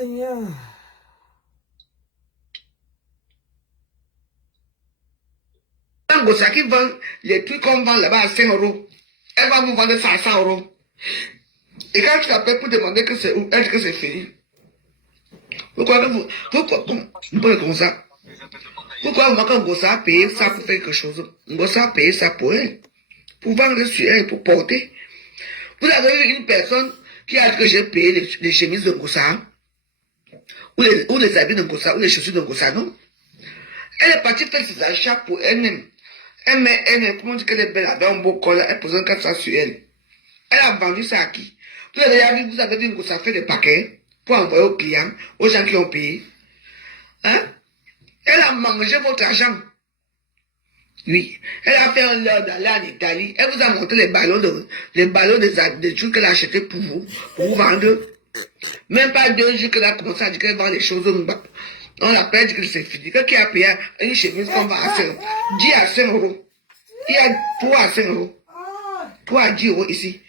Seigneur. Gossa qui vend les trucs qu'on vend là-bas à 5 euros. Elle va vous vendre ça à 100 euros. Et quand tu l'appelles pour demander que c'est où, elle dit que c'est fini. Pourquoi vous pouvez comme ça? Pourquoi vous quand Gossa a payé ça pour faire quelque chose? Gossa a payé ça pour elle. Pour vendre sur elle, pour porter. Vous avez vu une personne qui a dit que j'ai payé les chemises de Gossa, ou les habits de Gossa, ou les chaussures de Gossa, non? Elle est partie faire ses achats pour elle-même. Elle, comment dire qu'elle est belle, avec un beau col, elle pose un cap ça sur elle. Elle a vendu ça à qui? Vous avez vu que ça fait des paquets pour envoyer aux clients, aux gens qui ont payé. Hein? Elle a mangé votre argent. Oui. Elle a fait un leurre d'aller en Italie. Elle vous a montré les ballons des trucs qu'elle a achetés pour vous vendre. Même pas 2 jours qu'elle a commencé à dire qu'elle vend les choses au Mbappé. On l'appelle, dit que c'est fini. Qui a payé une chemise qu'on va à 5 euros? 10 à 5 euros. Il y a 3 à 5 euros. 3 à 10 euros ici.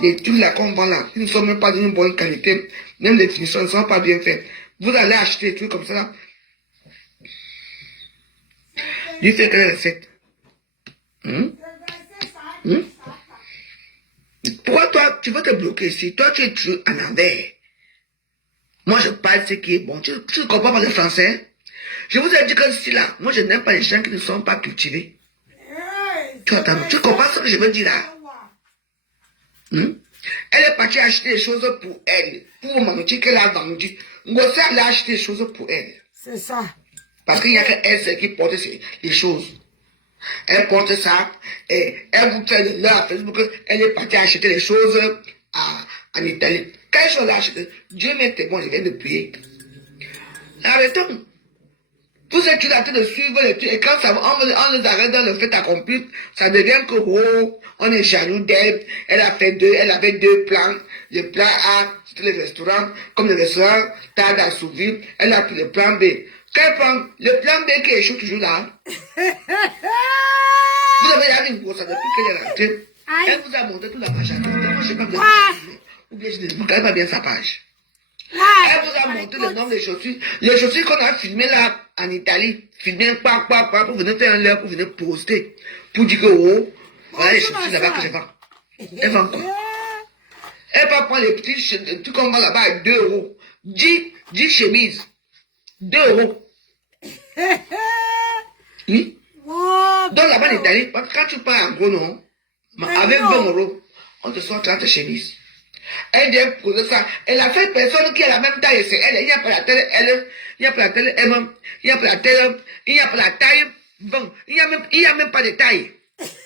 Les trucs là qu'on vend là, ils ne sont même pas d'une bonne qualité. Même les finitions ne sont pas bien faites. Vous allez acheter des trucs comme ça là. Lui fait quelle recette? Pourquoi toi, tu veux te bloquer ici? Toi, tu es toujours en envers. Moi, je parle ce qui est bon. Tu ne comprends pas le français? Je vous ai dit que si là, moi, je n'aime pas les gens qui ne sont pas cultivés. Tu comprends ce que je veux dire là? Elle est partie acheter des choses pour elle, pour manger qu'elle a vendu. Ngossa, elle a acheté des choses pour elle. C'est ça. Parce qu'il n'y a qu'elle qui porte les choses. Elle porte ça, et elle vous fait le leur à Facebook, elle est partie acheter les choses en Italie. Quelle chose elle a acheté? Dieu m'est témoin, je viens de prier. Arrêtons. Vous êtes en train de suivre les trucs, et quand ça, on les arrête dans le fait accompli, ça devient que, oh, on est jaloux d'elle, elle avait 2 plans. Le plan A, c'était le restaurant, comme le restaurant Tada à Souville, elle a pris le plan B. Quel plan? Le plan B qui échoue toujours là. Vous avez regardé une grosse depuis qu'elle est rentrée. Elle vous a montré toute la page. Moi, je ne sais pas bien. Ou bien je ne connais pas bien sa page. Elle vous a montré le nom des chaussures. Les chaussures qu'on a filmées là, en Italie. Filmées, pour venir faire un leurre, pour venir poster. Pour dire que, oh, voilà les chaussures là-bas que je vends. Elle vend quoi? Elle va prendre les petits trucs qu'on vend là-bas à 2 euros. 10 chemises. 2 euros. Oui. Donc là-bas en Italie, quand tu pars en gros, non, avec 20 euros, on te sort 30 chemises. Elle dit poser ça. Elle a fait personne qui a la même taille. C'est elle. Il n'y a pas la taille elle. Il n'y a pas la taille M. Il n'y a pas la taille. Il n'y a pas la taille. Bon. Il n'y a même pas de taille.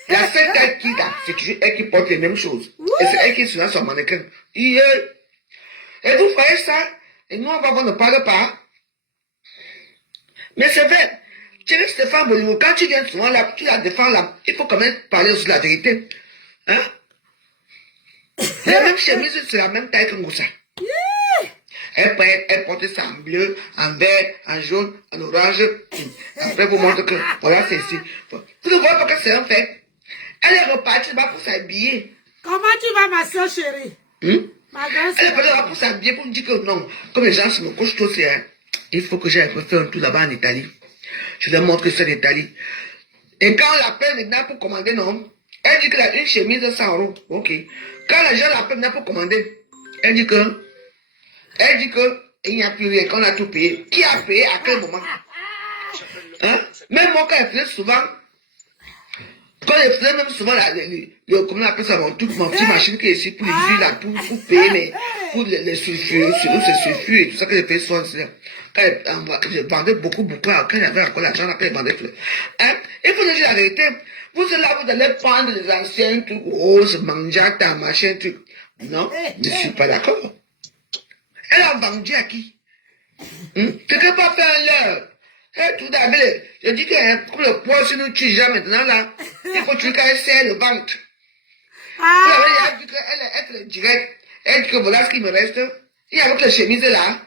La seule taille qu'il a, c'est toujours elle qui porte les mêmes choses. Et c'est elle qui est sur son mannequin. Et vous voyez ça? Et nous, on va voir, ne parle pas. Mais c'est vrai. Thierry Stéphane Bolivou, quand tu viens souvent là, tu la défends là, il faut quand même parler sur la vérité. Hein? Les mêmes chemises, c'est la même taille que Ngossa. Elle porte ça en bleu, en vert, en jaune, en orange. Après, vous montre que, voilà, c'est ici. Vous ne voyez pas que c'est un fait. Elle est repartie là-bas pour s'habiller. Comment tu vas, ma soeur chérie? Ma grande Elle est soeur. partie là-bas pour s'habiller, pour me dire que non. Comme les gens se me couchent tous, il faut que j'aille faire un tour là-bas en Italie. Je leur montre que c'est l'Italie. Et quand on l'appelle maintenant pour commander, non, elle dit qu'elle a une chemise de 100 euros. Ok. Quand les gens l'appellent maintenant pour commander, elle dit que il n'y a plus rien, qu'on a tout payé. Qui a payé à quel moment? Hein? Même moi, quand elle faisait souvent, même souvent, comment on appelle ça, ma petite machine qui est ici pour les huiles, là, pour payer pour les sulfures, et tout ça que j'ai fait souvent, quand je vendais beaucoup, quand j'avais encore l'argent, après, je vendais tout. Hein? Il faut dire la vérité. Vous êtes là, vous allez prendre les anciens trucs, oh, ce manjata, machin, truc. Non, je ne suis pas d'accord. Elle a vendu à qui? Quelqu'un peut faire un leurre. Tout d'abord, je dis que pour le poids, si nous tue jamais maintenant là, il faut tuer qu'elle serre le ventre. Elle dit qu'elle est directe. Elle dit que voilà ce qui me reste. Il y a avec les chemises là.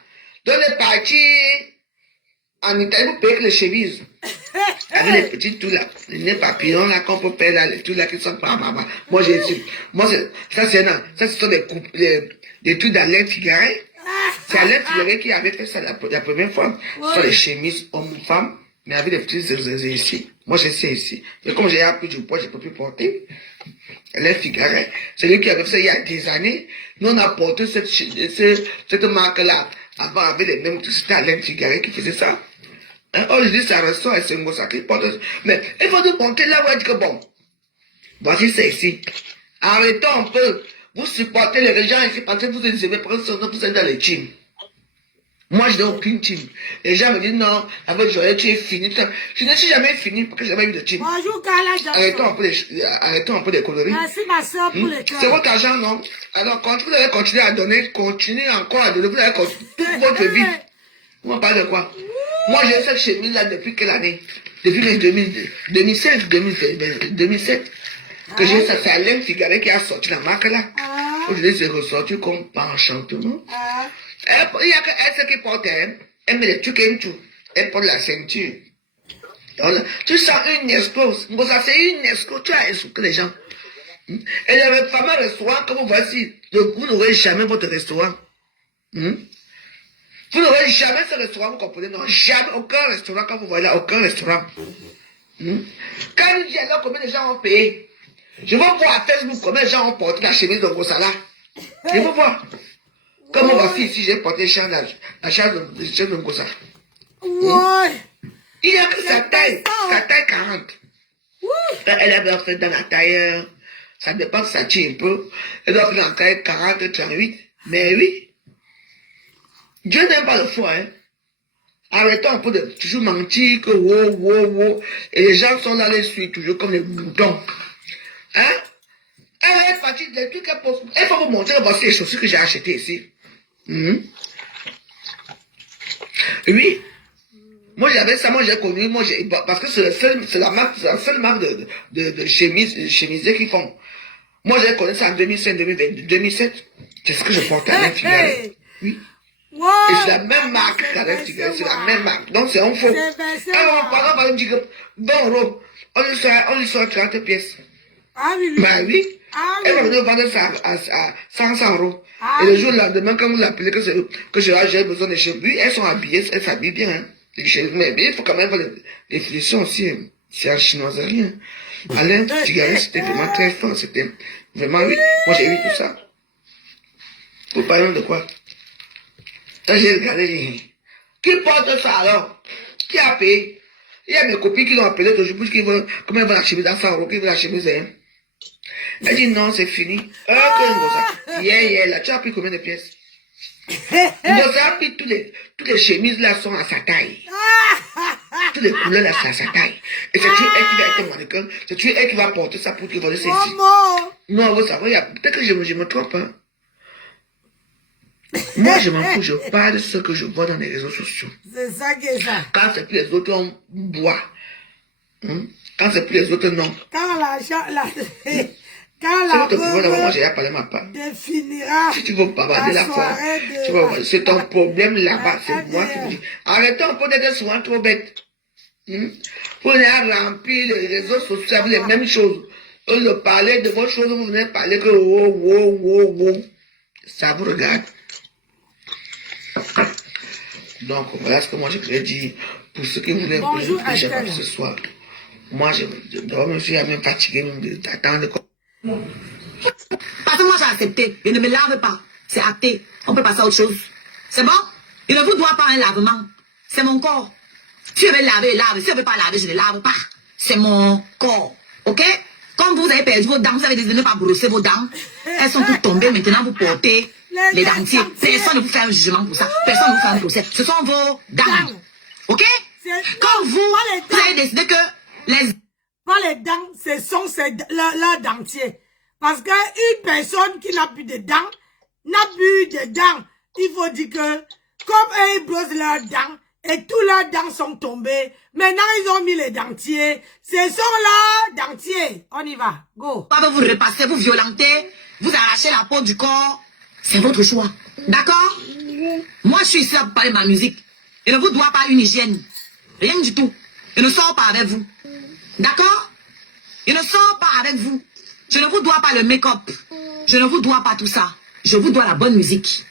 Donc les parties en Italie, vous payez que les chemises. Avec les petits tout là, les papillons là qu'on peut faire là, les tout là qui sont pas moi j'ai dit, ça ce sont des coupes, des trucs d'Alain Figare. C'est Alain Figueroa qui avait fait ça la première fois. Sur les chemises hommes-femmes, mais avec des petits ici. Moi, je sais ici. Et comme j'ai appris du poids, je ne peux plus porter. Alain Figueroa, c'est lui qui avait fait ça il y a des années. Nous, on a porté cette marque-là. Avant, avec les mêmes trucs, c'était Alain Figueroa qui faisait ça. Aujourd'hui, ça ressort et c'est un mot sacré. Mais il faut nous monter là où elle dit que bon, voici c'est ici. Arrêtons un peu. Vous supportez les gens ici parce que vous aimez prendre son nom, vous êtes dans les teams. Moi, je n'ai aucune team. Les gens me disent non, avec Joël, tu es fini. Je ne suis jamais fini parce que je n'ai jamais eu de team. Bonjour, Carla. Arrêtons un peu les conneries. Merci, ma soeur, pour les cœurs. C'est votre argent, non? Alors, quand vous allez continuer à donner, continuez encore à donner, vous allez continuer toute votre vie. On parle de quoi? Moi, j'ai cette chemise-là depuis quelle année? Depuis 2007. Que j'ai ça, c'est Alain Figueroa qui a sorti la marque là. Aujourd'hui, c'est ressorti comme par enchantement. Il y a que elle qui porte, elle met les trucs et tout. Elle porte la ceinture. Tu sens une escroc. Ça, c'est une escroc. Tu as escroqué les gens. Et il y a le fameux restaurant que vous voici. Vous n'aurez jamais votre restaurant. Vous n'aurez jamais ce restaurant, vous comprenez? Non, jamais, aucun restaurant, quand vous voyez là, aucun restaurant. Quand nous disons combien de gens ont payé, je veux voir à Facebook combien de gens ont porté la chemise de Gossala. Je veux voir. Comme ma fille ici, j'ai porté la chaise de Gossala. Il y a que sa taille 40. Elle a bien fait dans la taille, ça dépend que ça tire un peu. Elle doit faire dans la taille 40, 38. Mais oui. Dieu n'aime pas le faux, hein. Arrêtons un peu de toujours mentir que wow. Et les gens sont là, les suivent toujours comme les moutons. Hein? Elle est partie des trucs qu'elle pose. Elle va vous montrer, voici les chaussures que j'ai achetées ici. Oui. Moi, j'avais ça, moi, j'ai connu, parce que c'est la seule marque de chemisiers qu'ils font. Moi, j'ai connu ça en 2007. C'est ce que je portais à l'intérieur. Oui. Wow. Et c'est la même marque, c'est la même marque. Donc c'est un faux. Alors, par exemple, on dit que, bon, on lui sort 30 pièces. Ah oui. Bah oui. Elle va venir vendre ça à 500 €. Et le jour lendemain, quand vous l'appelez que j'ai besoin de cheveux, elles sont habillées, elles s'habillent bien. Hein. Mais il faut quand même faire les flexions aussi. Hein. C'est en chinoiserie. Hein. Alain Figueroa, c'était vraiment très fort. C'était vraiment, oui. Moi, j'ai vu tout ça. Pour parler de quoi? J'ai regardé, qui porte ça alors? Qui a payé? Il y a mes copines qui l'ont appelé aujourd'hui, qui veulent, comment elle va la chemise à 100 €, qui veut la chemise, hein? Elle dit non, c'est fini. Là, tu as pris combien de pièces? Vous avez pris toutes les chemises là sont à sa taille. Toutes les couleurs là sont à sa taille. Et c'est elle qui va être mannequin, c'est elle qui va porter ça pour qu'il vole ceci. Non, vous savez, peut-être que je me trompe, hein. Moi, je m'en fous, je parle de ce que je vois dans les réseaux sociaux. C'est ça qui est ça. Quand c'est plus les autres, on boit. Quand c'est plus les autres, non. Quand la moi, j'ai parlé ma part. définira. Si tu veux bavarder la fois, tu vas voir, c'est ton problème là-bas, c'est moi qui vous dis. Arrêtons un peu d'être souvent trop bête. Vous venez à remplir les réseaux sociaux avec les mêmes choses. Au lieu de parler de vos choses, vous venez parler que wow. Ça vous regarde. Donc, voilà ce que moi je voulais dire pour ceux qui voulaient que ce soir. Moi, je me suis même fatigué d'attendre. Parce que moi, j'ai accepté. Je ne me lave pas. C'est acté. On peut passer à autre chose. C'est bon? Je ne vous dois pas un lavement. C'est mon corps. Si je veux laver, je lave. Si je ne veux pas laver, je ne lave pas. C'est mon corps. OK? Quand vous avez perdu vos dents, vous avez décidé de ne pas brosser vos dents. Elles sont toutes tombées. Maintenant, vous portez les dentiers. Personne ne vous fait un jugement pour ça. Personne ne vous fait un procès. Ce sont vos dents. OK? Quand vous avez décidé que pas les dents, ce sont leurs dentiers. Parce qu'une personne qui n'a plus de dents, n'a plus de dents. Il faut dire que, comme eux, ils brossent leurs dents, et tous leurs dents sont tombées, maintenant ils ont mis les dentiers. Ce sont leurs dentiers. On y va. Go. Quand vous repassez, vous violentez, vous arrachez la peau du corps, c'est votre choix. D'accord? Moi, je suis ici pour parler de ma musique. Je ne vous dois pas une hygiène. Rien du tout. Je ne sors pas avec vous. D'accord? Je ne sors pas avec vous. Je ne vous dois pas le make-up. Je ne vous dois pas tout ça. Je vous dois la bonne musique.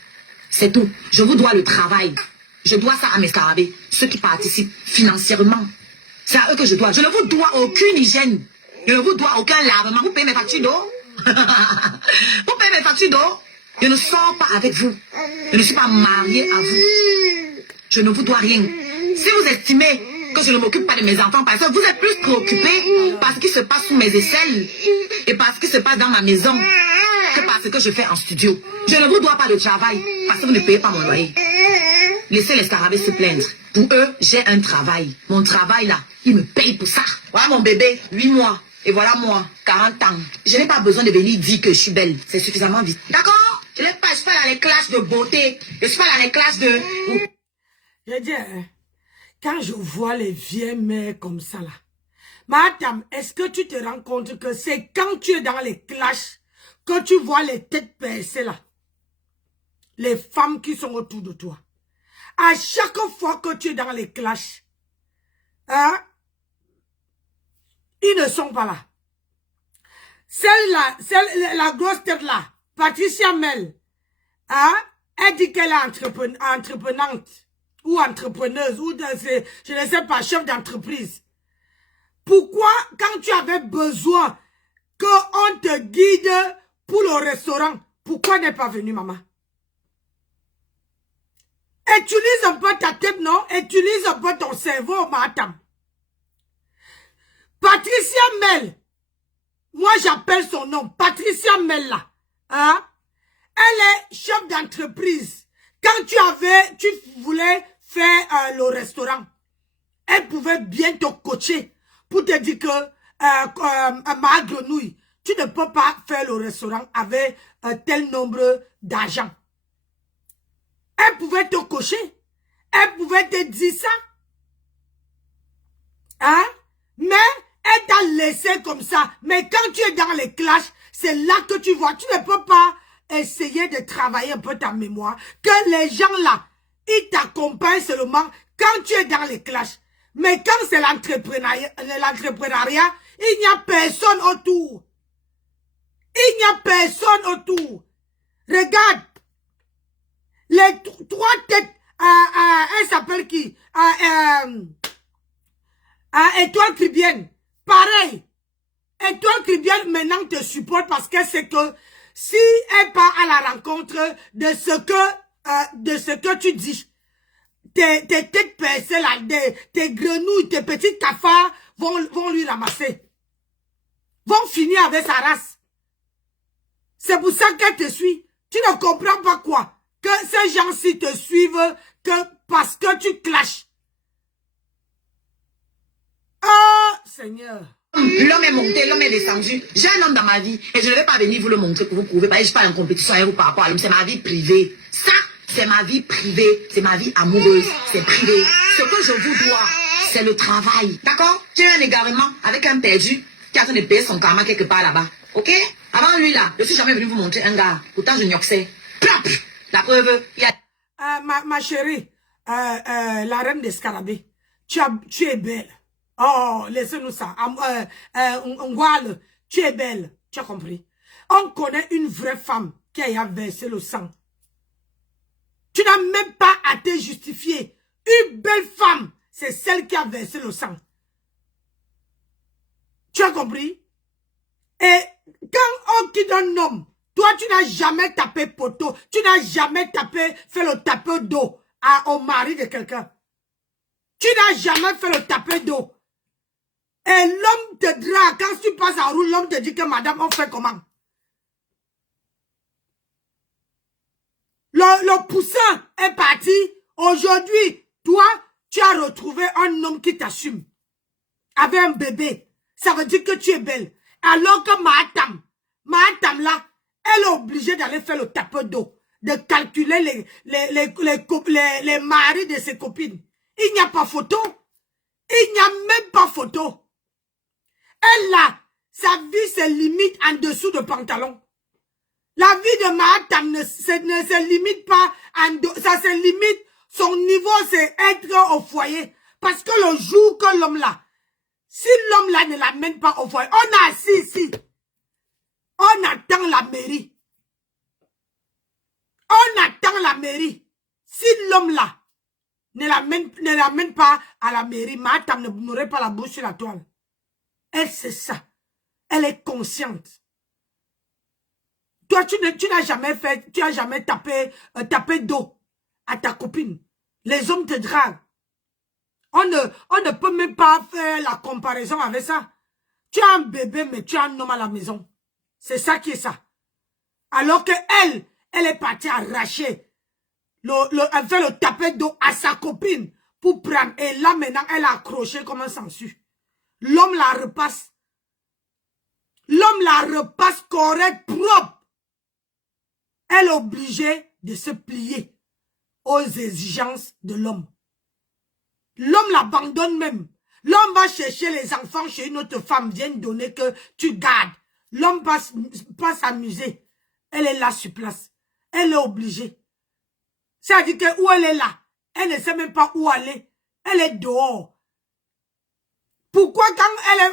C'est tout. Je vous dois le travail. Je dois ça à mes scarabées, ceux qui participent financièrement. C'est à eux que je dois. Je ne vous dois aucune hygiène. Je ne vous dois aucun lavement. Vous payez mes factures d'eau. Vous payez mes factures d'eau. Je ne sors pas avec vous. Je ne suis pas mariée à vous. Je ne vous dois rien. Si vous estimez que je ne m'occupe pas de mes enfants, parce que vous êtes plus préoccupés par ce qui se passe sous mes aisselles et par ce qui se passe dans ma maison que par ce que je fais en studio. Je ne vous dois pas de travail parce que vous ne payez pas mon loyer. Laissez les scarabées se plaindre. Pour eux, j'ai un travail. Mon travail là, ils me payent pour ça. Voilà mon bébé, 8 mois. Et voilà moi, 40 ans. Je n'ai pas besoin de venir dire que je suis belle. C'est suffisamment vite. D'accord? Je ne suis pas dans les classes de beauté. Je suis pas dans les classes de... Je dis, quand je vois les vieilles mères comme ça là, madame, est-ce que tu te rends compte que c'est quand tu es dans les clashs que tu vois les têtes percées là? Les femmes qui sont autour de toi. À chaque fois que tu es dans les clashs, hein, ils ne sont pas là. Celle-là, la grosse tête là, Patricia Mel, hein, elle dit qu'elle est entreprenante ou entrepreneuse ou je ne sais pas, chef d'entreprise. Pourquoi, quand tu avais besoin qu'on te guide pour le restaurant, pourquoi n'est pas venu, maman? Utilise un peu ta tête, non? Utilise un peu ton cerveau, madame. Patricia Mel, moi j'appelle son nom, Patricia Mel là, hein? Elle est chef d'entreprise. Quand tu voulais faire le restaurant, elle pouvait bien te coacher pour te dire que ma grenouille, tu ne peux pas faire le restaurant avec un tel nombre d'argent. Elle pouvait te coacher. Elle pouvait te dire ça. Hein? Mais elle t'a laissé comme ça. Mais quand tu es dans les clashs, c'est là que tu vois. Tu ne peux pas essayer de travailler un peu ta mémoire. Que les gens là, ils t'accompagnent seulement quand tu es dans les clashs. Mais quand c'est l'entrepreneuriat, il n'y a personne autour. Il n'y a personne autour. Regarde. Les trois têtes, elle s'appelle qui? Étoile Caribbeenne. Pareil. Étoile Caribbeenne maintenant te supporte parce qu'elle sait que si elle part à la rencontre de ce que tu dis, tes têtes percées là, tes grenouilles, tes petits cafards vont lui ramasser. Vont finir avec sa race. C'est pour ça qu'elle te suit. Tu ne comprends pas quoi? Que ces gens-ci te suivent que parce que tu clashes. Oh, Seigneur. L'homme est monté, l'homme est descendu. J'ai un homme dans ma vie et je ne vais pas venir vous le montrer pour vous prouver. Parce que je ne suis pas en compétition avec vous par rapport à l'homme. C'est ma vie privée. Ça, c'est ma vie privée. C'est ma vie amoureuse. C'est privé. Ce que je vous dois, c'est le travail. D'accord? J'ai eu un égarement avec un perdu qui est en train de payer son karma quelque part là-bas. Ok? Avant lui là, je ne suis jamais venu vous montrer un gars. Pourtant, je n'yoxais. Plop! La preuve, il y a... Ma chérie, la reine des scarabées, tu es belle. Oh, laissez-nous ça. Ngwale, tu es belle. Tu as compris? On connaît une vraie femme qui a versé le sang. Tu n'as même pas à te justifier. Une belle femme, c'est celle qui a versé le sang. Tu as compris? Et quand on quitte un homme, toi, tu n'as jamais tapé poteau. Tu n'as jamais fait le tapeur d'eau au mari de quelqu'un. Tu n'as jamais fait le tapeur d'eau. Et l'homme te drague. Quand tu passes en route, l'homme te dit que madame, on fait comment? Le poussin est parti. Aujourd'hui, toi, tu as retrouvé un homme qui t'assume. Avec un bébé. Ça veut dire que tu es belle. Alors que Mahatam là, elle est obligée d'aller faire le tapeur d'eau, de calculer les maris de ses copines. Il n'y a pas photo. Il n'y a même pas photo. Elle là, sa vie se limite en dessous de pantalon. La vie de Mahatam ne se limite pas, ça se limite, son niveau c'est être au foyer. Parce que le jour que l'homme là, si l'homme là ne l'amène pas au foyer, on a assis ici. On attend la mairie. On On attend la mairie. Si l'homme là ne l'amène pas à la mairie, Mahatam n'aurait pas la bouche sur la toile. Elle sait ça. Elle est consciente. Toi, tu n'as jamais fait, tu n'as jamais tapé d'eau à ta copine. Les hommes te draguent. On ne peut même pas faire la comparaison avec ça. Tu as un bébé, mais tu as un homme à la maison. C'est ça qui est ça. Alors que elle est partie arracher, elle fait le tapet d'eau à sa copine pour prendre. Et là, maintenant, elle a accroché comme un sangsue. L'homme la repasse. L'homme la repasse correct, propre. Elle est obligée de se plier aux exigences de l'homme. L'homme l'abandonne même. L'homme va chercher les enfants chez une autre femme, vient donner que tu gardes. L'homme passe s'amuser. Elle est là sur place. Elle est obligée. C'est-à-dire que où elle est là, elle ne sait même pas où aller. Elle est dehors. Pourquoi quand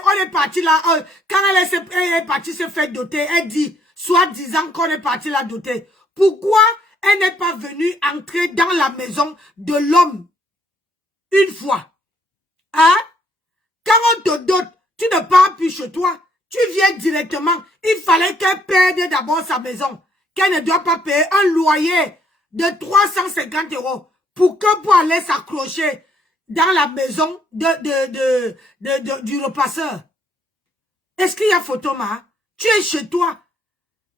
on est parti là, quand elle est partie se faire doter, elle dit, soi-disant qu'on est parti la doter. Pourquoi elle n'est pas venue entrer dans la maison de l'homme une fois? Hein? Quand on te dote, tu ne pars plus chez toi. Tu viens directement. Il fallait qu'elle paie d'abord sa maison. Qu'elle ne doit pas payer un loyer de 350 € pour aller s'accrocher dans la maison du repasseur. Est-ce qu'il y a photo, ma? Tu es chez toi.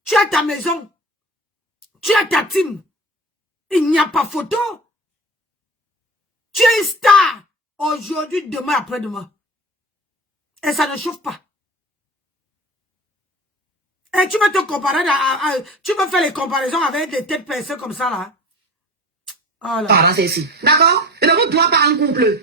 Tu as ta maison. Tu as ta team. Il n'y a pas photo. Tu es une star. Aujourd'hui, demain, après-demain. Et ça ne chauffe pas. Et tu veux te comparer, tu veux faire les comparaisons avec des têtes percées comme ça, là. Oh là. Pardon, c'est ici. D'accord? Je ne vous dois pas un couple.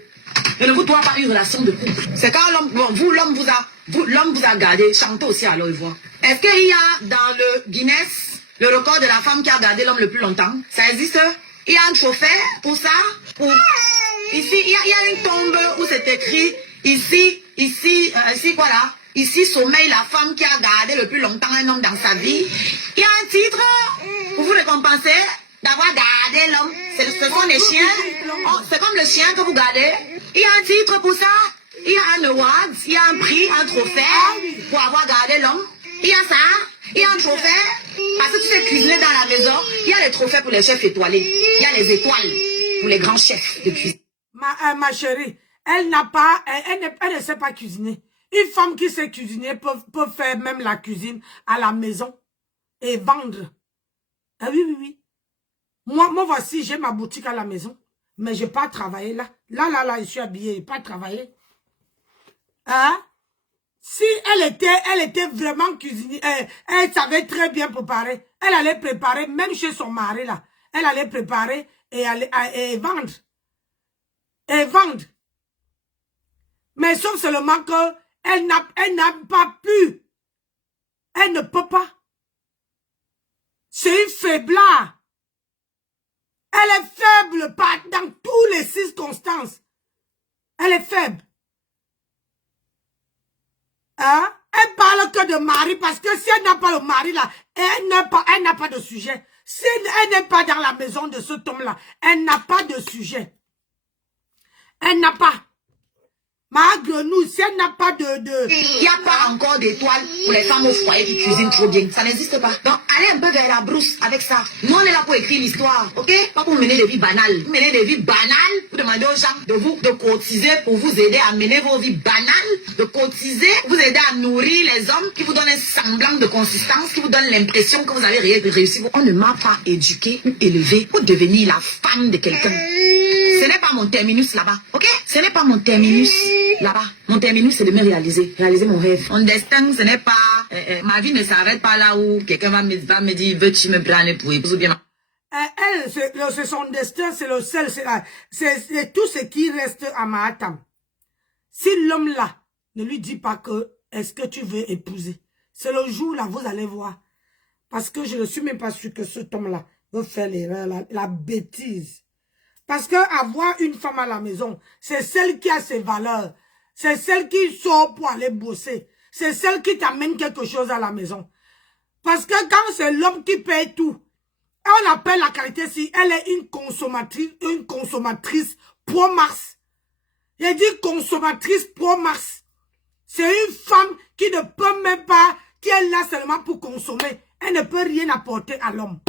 Je ne vous dois pas une relation de couple. C'est quand l'homme, bon, l'homme vous a gardé, chantez aussi à l'oeuvre. Est-ce qu'il y a dans le Guinness le record de la femme qui a gardé l'homme le plus longtemps? Ça existe? Il y a un trophée pour ça? Ici, il y a une tombe où c'est écrit, ici quoi là? Ici sommeille la femme qui a gardé le plus longtemps un homme dans sa vie. Il y a un titre pour vous récompenser d'avoir gardé l'homme. Ce sont les chiens. Oh, c'est comme le chien que vous gardez. Il y a un titre pour ça. Il y a un award, il y a un prix, un trophée pour avoir gardé l'homme. Il y a ça. Il y a un trophée. Parce que tu sais cuisiner dans la maison. Il y a les trophées pour les chefs étoilés. Il y a les étoiles pour les grands chefs de cuisine. Ma chérie, elle ne sait pas cuisiner. Une femme qui sait cuisiner peut faire même la cuisine à la maison et vendre. Ah oui, oui, oui. Moi voici, j'ai ma boutique à la maison, mais je n'ai pas travaillé là. Là, je suis habillée, je n'ai pas travaillé. Hein? Si elle était vraiment cuisinière, elle savait très bien préparer. Elle allait préparer, même chez son mari là. Elle allait préparer et vendre. Et vendre. Mais sauf seulement que elle n'a pas pu. Elle ne peut pas. C'est une faiblard. Elle est faible dans toutes les circonstances. Elle est faible. Hein? Elle parle que de mari parce que si elle n'a pas le mari là, elle n'a pas de sujet. Si elle n'est pas dans la maison de cet homme là, elle n'a pas de sujet. Elle n'a pas. Malgré nous, si elle n'a pas Il n'y a pas encore d'étoiles pour les femmes au foyer qui cuisinent trop bien. Ça n'existe pas. Donc, allez un peu vers la brousse avec ça. Nous, on est là pour écrire l'histoire, ok? Pas pour mener des vies banales. Vous menez des vies banales pour demander aux gens de cotiser pour vous aider à mener vos vies banales, de cotiser, vous aider à nourrir les hommes qui vous donnent un semblant de consistance, qui vous donnent l'impression que vous avez réussi. On ne m'a pas éduqué ou élevé pour devenir la femme de quelqu'un. Ce n'est pas mon terminus là-bas, ok? Ce n'est pas mon terminus là-bas. Mon terminus, c'est de me réaliser mon rêve. Mon destin, ce n'est pas... ma vie ne s'arrête pas là où quelqu'un va me dire, veux-tu me prendre pour épouser bien? Elle, c'est son destin, c'est le seul, c'est tout ce qui reste à Mahatam. Si l'homme là ne lui dit pas que, est-ce que tu veux épouser? C'est le jour là, vous allez voir. Parce que je ne suis même pas sûr que cet homme-là veut faire l'erreur, la bêtise. Parce que avoir une femme à la maison, c'est celle qui a ses valeurs. C'est celle qui sort pour aller bosser. C'est celle qui t'amène quelque chose à la maison. Parce que quand c'est l'homme qui paye tout, On appelle la qualité si elle est une consommatrice pro-Mars. J'ai dit consommatrice pro-Mars. C'est une femme qui ne peut même pas, qui est là seulement pour consommer. Elle ne peut rien apporter à l'homme.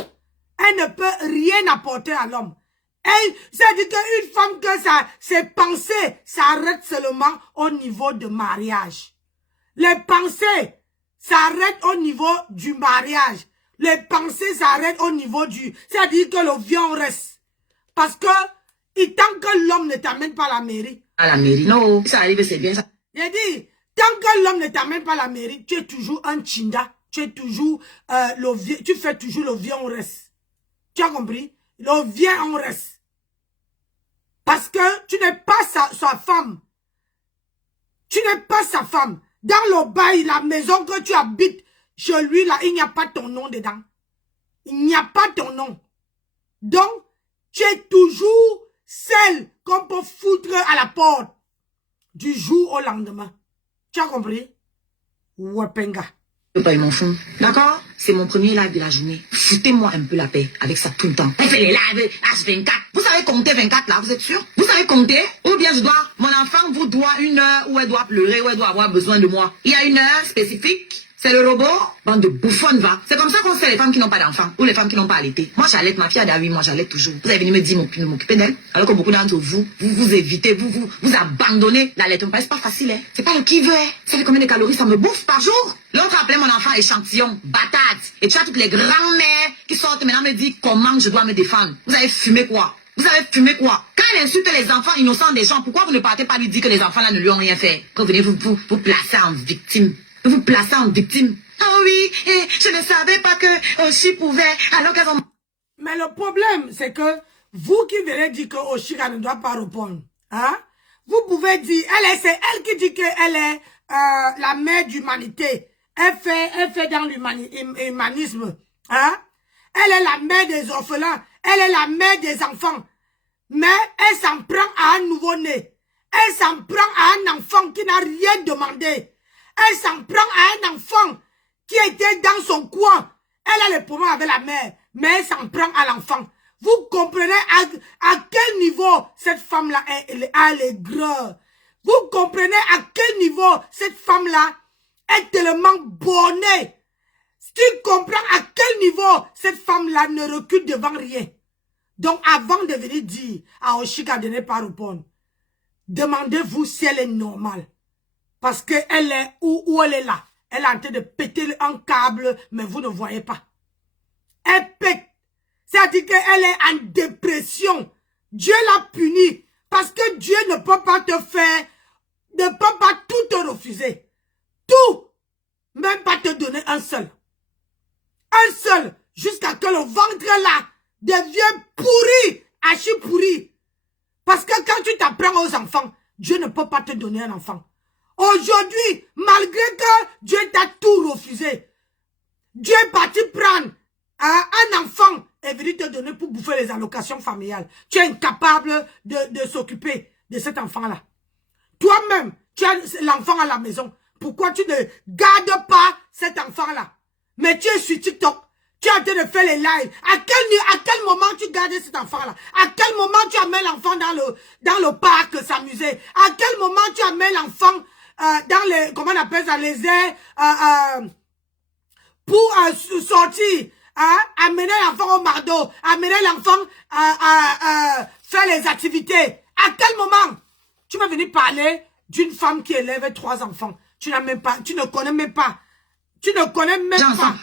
Elle ne peut rien apporter à l'homme. C'est-à-dire qu'une femme que ses pensées s'arrêtent seulement au niveau de mariage. Les pensées s'arrêtent au niveau du mariage. Les pensées s'arrêtent au niveau du... C'est-à-dire que le viol reste. Parce que, tant que l'homme ne t'amène pas à la mairie... À la mairie, non, ça arrive, c'est bien ça. J'ai dit, tant que l'homme ne t'amène pas à la mairie, tu es toujours un chinda. Tu es toujours... tu fais toujours le viol reste. Tu as compris? Le viol en reste. Parce que tu n'es pas sa femme. Tu n'es pas sa femme. Dans le bail, la maison que tu habites, chez lui, là, il n'y a pas ton nom dedans. Il n'y a pas ton nom. Donc, tu es toujours celle qu'on peut foutre à la porte du jour au lendemain. Tu as compris? Wapenga. Pas, ils m'en font. D'accord? C'est mon premier live de la journée. Foutez-moi un peu la paix avec ça tout le temps. Elle fait les lives H24. Vous savez compter 24 là, vous êtes sûr? Vous savez compter? Ou bien mon enfant vous doit une heure où elle doit pleurer, où elle doit avoir besoin de moi. Il y a une heure spécifique. C'est le robot. Bande de bouffonnes, va. C'est comme ça qu'on sait les femmes qui n'ont pas d'enfants ou les femmes qui n'ont pas allaité. Moi, j'allaite ma fille à 8 mois, j'allaite toujours. Vous avez venu me dire de m'occuper d'elle. Alors que beaucoup d'entre vous, vous évitez, vous abandonnez l'allaitement. C'est pas facile, hein. C'est pas le qui veut, hein. Vous savez combien de calories ça me bouffe par jour? L'autre appelait mon enfant échantillon, batate. Et tu as toutes les grands-mères qui sortent maintenant me dire comment je dois me défendre. Vous avez fumé quoi? Vous avez fumé quoi? Quand elle insulte les enfants innocents des gens, pourquoi vous ne partez pas lui dire que les enfants là ne lui ont rien fait? Quand vous venez vous placer en victime. Vous placez en victime. Oh oui, et je ne savais pas que Oshi pouvait, alors qu'elles ont... Mais le problème, c'est que vous qui venez dire que Oshika ne doit pas répondre, hein? Vous pouvez dire, c'est elle qui dit qu'elle est la mère d'humanité. Elle fait dans l'humanisme, hein? Elle est la mère des orphelins. Elle est la mère des enfants. Mais elle s'en prend à un nouveau-né. Elle s'en prend à un enfant qui n'a rien demandé. Elle s'en prend à un enfant qui était dans son coin. Elle a les problèmes avec la mère, mais elle s'en prend à l'enfant. Vous comprenez à quel niveau cette femme-là est grave. Vous comprenez à quel niveau cette femme-là est tellement bornée. Tu comprends à quel niveau cette femme-là ne recule devant rien. Donc avant de venir dire à Oshika de ne pas répondre, demandez-vous si elle est normale. Parce qu'elle est où elle est là. Elle est en train de péter un câble, mais vous ne voyez pas. Elle pète. C'est-à-dire qu'elle est en dépression. Dieu l'a punie. Parce que Dieu ne peut pas te faire, ne peut pas tout te refuser. Tout. Même pas te donner un seul. Un seul. Jusqu'à que le ventre là devienne pourri. Archi pourri. Parce que quand tu t'apprends aux enfants, Dieu ne peut pas te donner un enfant. Aujourd'hui, malgré que Dieu t'a tout refusé, Dieu est parti prendre un enfant et venir te donner pour bouffer les allocations familiales. Tu es incapable de s'occuper de cet enfant-là. Toi-même, tu as l'enfant à la maison. Pourquoi tu ne gardes pas cet enfant-là? Mais tu es sur TikTok. Tu es en train de faire les lives. À quel moment tu gardes cet enfant-là? À quel moment tu amènes l'enfant dans le parc s'amuser? À quel moment tu amènes l'enfant dans les, comment on appelle ça, les airs, pour sortir, amener l'enfant au mardeau, amener l'enfant faire les activités. À quel moment tu vas venir parler d'une femme qui élève 3 enfants? Tu n'as même pas, tu ne connais même pas. Tu ne connais même pas.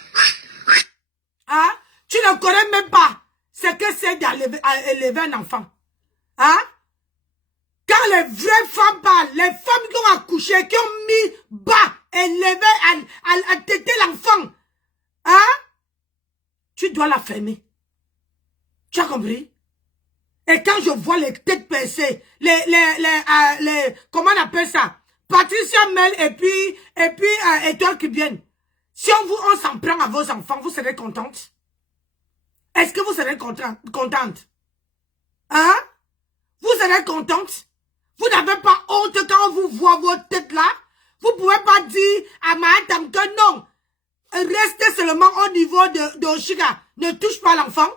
Hein? Tu ne connais même pas ce que c'est d'élever un enfant. Hein? Quand les vraies femmes parlent, les femmes qui ont accouché, qui ont mis bas, élevé, à téter l'enfant, hein? Tu dois la fermer. Tu as compris? Et quand je vois les têtes percées, comment on appelle ça? Patricia Mel et puis Étoile Cubienne. Si on s'en prend à vos enfants, vous serez contente? Est-ce que vous serez contente? Hein? Vous serez contente? Vous n'avez pas honte quand on vous voit vos têtes là? Vous ne pouvez pas dire à madame que non. rester seulement au niveau de Oshiga. Ne touche pas l'enfant.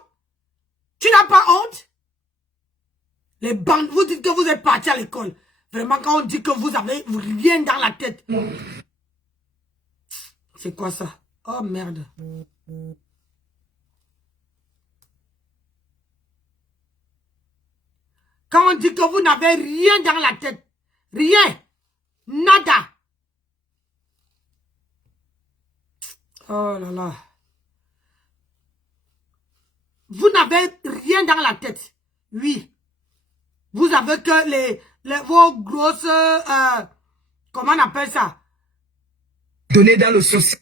Tu n'as pas honte? Les bandes, vous dites que vous êtes parti à l'école. Vraiment, quand on dit que vous avez rien dans la tête. C'est quoi ça? Oh merde. Quand on dit que vous n'avez rien dans la tête. Rien. Nada. Oh là là. Vous n'avez rien dans la tête. Oui. Vous avez que vos grosses... comment on appelle ça? Donner dans le social.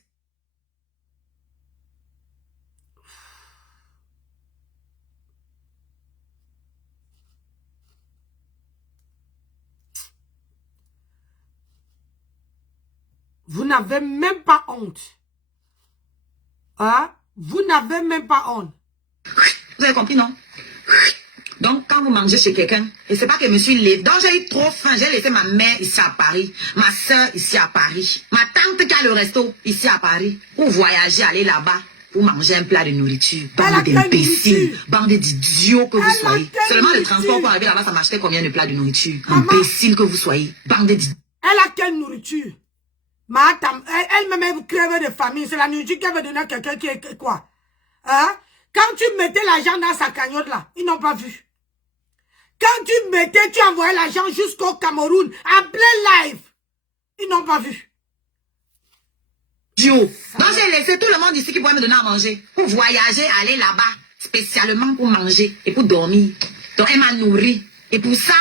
Vous n'avez même pas honte. Hein? Vous n'avez même pas honte. Vous avez compris, non? Donc, quand vous mangez chez quelqu'un, et c'est pas que je me suis levée. Donc, j'ai eu trop faim. J'ai laissé ma mère ici à Paris, ma soeur ici à Paris, ma tante qui a le resto ici à Paris. Pour voyager, aller là-bas, pour manger un plat de nourriture. Bande d'imbéciles, bande d'idiots que vous soyez. Seulement le transport pour arriver là-bas, ça m'achetait combien de plats de nourriture? Imbéciles que vous soyez, bande d'idiots. Elle a quelle nourriture? Elle-même crève de famille. C'est la nourriture qu'elle veut donner à quelqu'un qui est quoi? Hein? Quand tu mettais l'argent dans sa cagnotte là, ils n'ont pas vu. Quand tu envoyais l'argent jusqu'au Cameroun, en plein live, ils n'ont pas vu. Donc j'ai laissé tout le monde ici qui pourrait me donner à manger. Pour voyager, aller là-bas, spécialement pour manger et pour dormir. Donc elle m'a nourri. Et pour ça,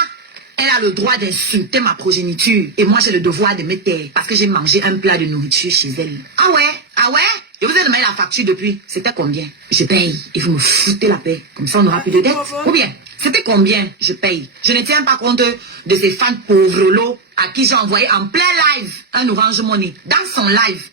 elle a le droit d'insulter ma progéniture. Et moi j'ai le devoir de me taire. Parce que j'ai mangé un plat de nourriture chez elle. Ah ouais? Ah ouais? Je vous ai demandé la facture depuis. C'était combien? Je paye. Et vous me foutez la paix. Comme ça on n'aura plus de dette. Ou bien, c'était combien? Je paye. Je ne tiens pas compte de ces fans pauvres à qui j'ai envoyé en plein live un Orange Money. Dans son live.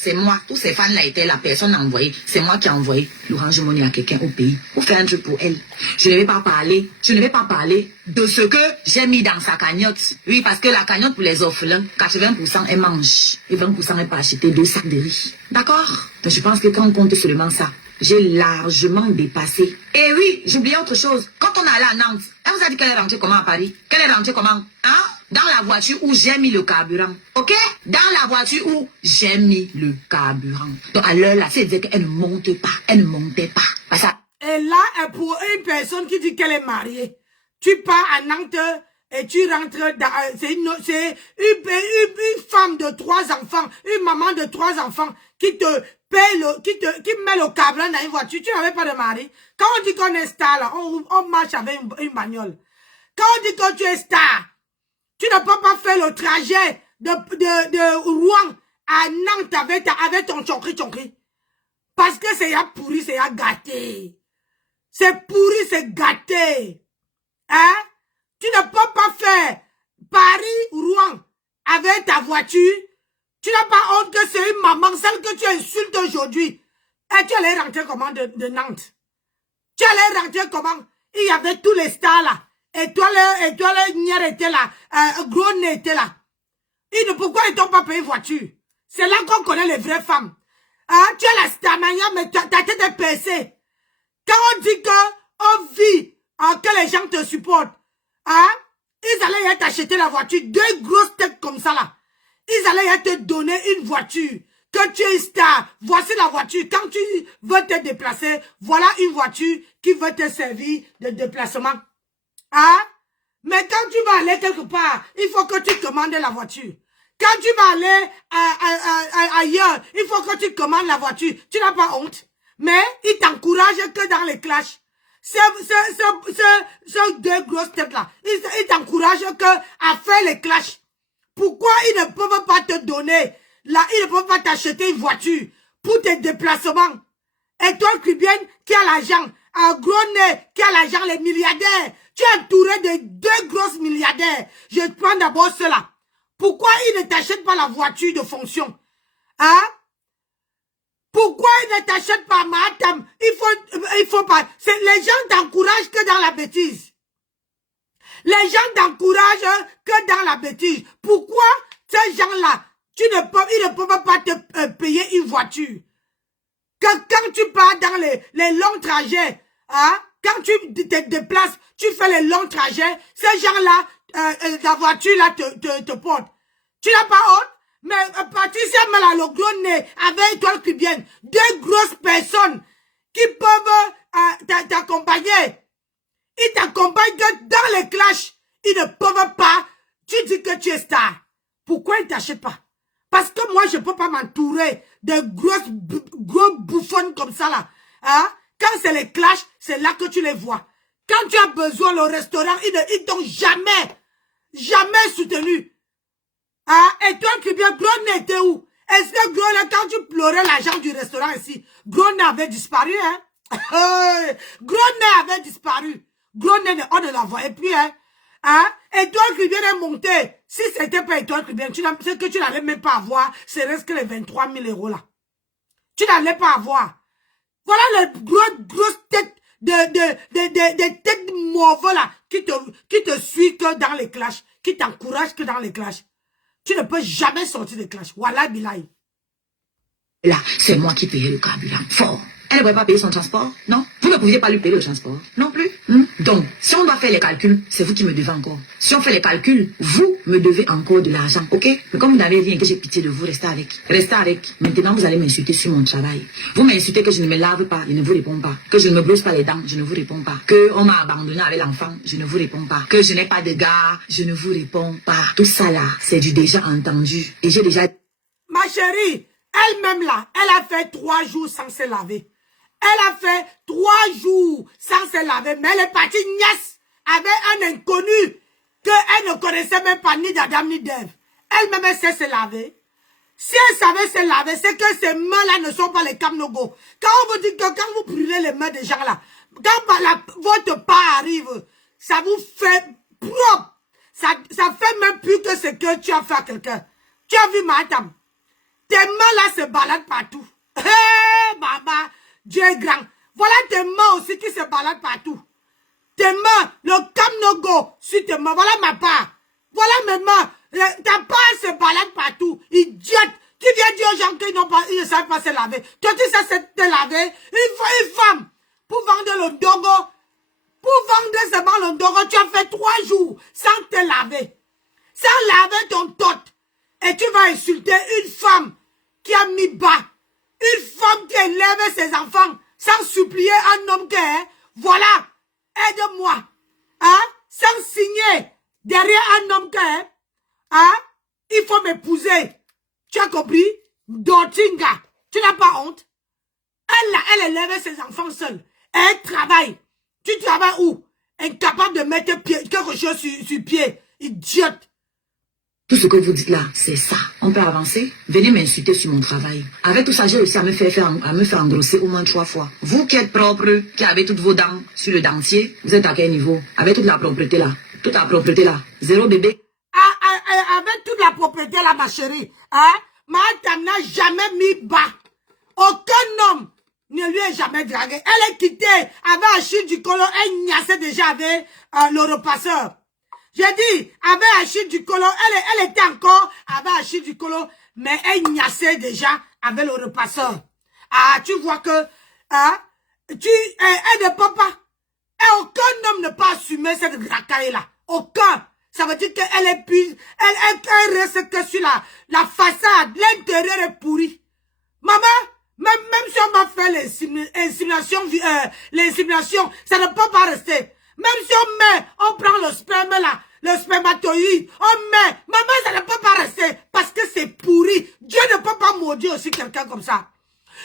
C'est moi. Tous ces fans-là étaient la personne à envoyer. C'est moi qui ai envoyé l'Orange Money à quelqu'un au pays. Pour faire un truc pour elle. Je ne vais pas parler de ce que j'ai mis dans sa cagnotte. Oui, parce que la cagnotte pour les orphelins, 80% elle mange. Et 20% elle peut acheter 2 sacs de riz. D'accord? Donc je pense que quand on compte seulement ça, j'ai largement dépassé. Et oui, j'oubliais autre chose. Quand on est allé à Nantes, elle vous a dit qu'elle est rentrée comment à Paris? Qu'elle est rentrée comment? Hein? Dans la voiture où j'ai mis le carburant. Ok? Dans la voiture où j'ai mis le carburant. Donc à l'heure là, c'est dire qu'elle ne montait pas. Elle ne montait pas. Parce que... Et là, pour une personne qui dit qu'elle est mariée, tu pars à Nantes et tu rentres dans... C'est une femme de 3 enfants, une maman de 3 enfants qui te paye qui met le carburant dans une voiture. Tu n'avais pas de mari. Quand on dit qu'on est star, là, on marche avec une bagnole. Quand on dit que tu es star, tu ne peux pas faire le trajet de Rouen à Nantes avec ton chonki. Parce que c'est pourri, c'est gâté. C'est pourri, c'est gâté. Hein? Tu ne peux pas faire Paris-Rouen avec ta voiture. Tu n'as pas honte que c'est une maman, celle que tu insultes aujourd'hui. Et tu allais rentrer comment de Nantes? Tu allais rentrer comment? Il y avait tous les stars là. Étoile Nière était là. Gros Nez était là. Pourquoi ils t'ont pas payé voiture? C'est là qu'on connaît les vraies femmes. Hein? Tu es la starmania, mais ta tête est percée. Quand on dit qu'on vit, que les gens te supportent, hein? Ils allaient t'acheter la voiture, 2 grosses têtes comme ça là. Ils allaient te donner une voiture. Que tu es star, voici la voiture. Quand tu veux te déplacer, voilà une voiture qui veut te servir de déplacement. Hein? Mais quand tu vas aller quelque part, il faut que tu commandes la voiture. Quand tu vas aller ailleurs, il faut que tu commandes la voiture. Tu n'as pas honte. Mais ils t'encouragent que dans les clashs. Ces 2 grosses têtes là, ils t'encouragent que à faire les clashs. Pourquoi ils ne peuvent pas te donner, là, ils ne peuvent pas t'acheter une voiture pour tes déplacements? Et toi, Cubienne, qui a l'argent, un gros nez, qui a l'argent, les milliardaires, tu es entouré de 2 grosses milliardaires. Je prends d'abord cela. Pourquoi ils ne t'achètent pas la voiture de fonction? Hein? Pourquoi ils ne t'achètent pas, madame? Il faut pas. Les gens t'encouragent que dans la bêtise. Les gens t'encouragent que dans la bêtise. Pourquoi ces gens-là, ils ne peuvent pas te payer une voiture. Quand tu pars dans les longs trajets, hein, quand tu te déplaces, tu fais les longs trajets, ces gens-là, la voiture là te porte. Tu n'as pas honte? Mais Patricia Mala, le gros nez, avec Étoile Cubienne, deux grosses personnes qui peuvent t'accompagner. Ils t'accompagnent dans les clashs. Ils ne peuvent pas. Tu dis que tu es star. Pourquoi ils ne t'achètent pas? Parce que moi, je ne peux pas m'entourer de gros bouffons comme ça là. Hein? Quand c'est les clashs, c'est là que tu les vois. Quand tu as besoin, le restaurant, ils t'ont jamais soutenu. Ah, et toi qui bien, Gros Nez était où? Est-ce que Gros Nez, quand tu pleurais l'argent du restaurant ici, Gros Nez avait disparu, hein? Gros Nez avait disparu. Gros Nez, on ne la voyait plus, hein? Hein? Étoile Cubienne est montée. Si c'était pas Étoile Cubienne, ce que tu n'allais même pas avoir, c'est reste que les 23 000 € là. Tu n'allais pas avoir. Voilà les grosses têtes des têtes mauvaises là, qui te suivent que dans les clashs, qui t'encouragent que dans les clashs. Tu ne peux jamais sortir des clashs. Wallah billahi. Là, c'est moi qui payais le carburant. Fort. Elle ne pouvait pas payer son transport, non? Vous ne pouviez pas lui payer le transport, non plus. Donc, si on doit faire les calculs, c'est vous qui me devez encore. Si on fait les calculs, vous me devez encore de l'argent, ok? Mais comme vous n'avez rien, que j'ai pitié de vous, restez avec. Restez avec. Maintenant, vous allez m'insulter sur mon travail. Vous m'insultez que je ne me lave pas, je ne vous réponds pas. Que je ne me brosse pas les dents, je ne vous réponds pas. Que on m'a abandonné avec l'enfant, je ne vous réponds pas. Que je n'ai pas de gars, je ne vous réponds pas. Tout ça là, c'est du déjà entendu. Et j'ai déjà... Ma chérie, elle-même là, elle a fait 3 jours sans se laver. Elle a fait 3 jours sans se laver, mais elle est partie niaise avec un inconnu qu'elle ne connaissait même pas ni d'Adam ni d'Ève. Elle-même, elle sait se laver. Si elle savait se laver, c'est que ces mains-là ne sont pas les Kamnogo. Quand on vous dit que quand vous brûlez les mains des gens là, quand votre pas arrive, ça vous fait propre. Ça fait même plus que ce que tu as fait à quelqu'un. Tu as vu, madame? Tes mains là se baladent partout. Hé, maman! Dieu est grand. Voilà tes mains aussi qui se baladent partout. Tes mains, le Kamnogo sur tes mains. Voilà ma part. Voilà mes mains. Ta part se balade partout. Idiote. Tu viens dire aux gens qu'ils ne savent pas se laver. Toi, tu sais te laver. Une femme, pour vendre le dogo, pour vendre seulement le dogo, tu as fait 3 jours sans te laver. Sans laver ton tot. Et tu vas insulter une femme qui a mis bas. Une femme qui élève ses enfants sans supplier un homme qui est, voilà, aide-moi, hein, sans signer derrière un homme qui est, hein, il faut m'épouser. Tu as compris? Dotinga, tu n'as pas honte? Elle élève ses enfants seule. Elle travaille. Tu travailles où? Incapable de mettre quelque chose sur pied. Idiote. Tout ce que vous dites là, c'est ça. On peut avancer. Venez m'insulter sur mon travail. Avec tout ça, j'ai réussi à me faire engrosser au moins 3 fois. Vous qui êtes propre, qui avez toutes vos dents sur le dentier, vous êtes à quel niveau? Avec toute la propreté là. Toute la propreté là. 0 bébé. Avec toute la propreté là, ma chérie. Hein? Madame n'a jamais mis bas. Aucun homme ne lui est jamais dragué. Elle est quittée avec Achille du Colo. Elle niassait déjà avec le repasseur. J'ai dit, avec Achille du Colo, elle était encore avec Achille du Colo, mais elle niassait déjà avec le repasseur. Ah, tu vois que, hein, elle ne peut pas. Et aucun homme ne peut assumer cette racaille-là. Aucun. Ça veut dire qu'elle est plus, elle reste que sur la façade. L'intérieur est pourri. Maman, même si on m'a fait l'insémination, ça ne peut pas rester. Même si on prend le sperme là, le spermatoïde, on met, maman, ça ne peut pas rester parce que c'est pourri. Dieu ne peut pas maudire aussi quelqu'un comme ça.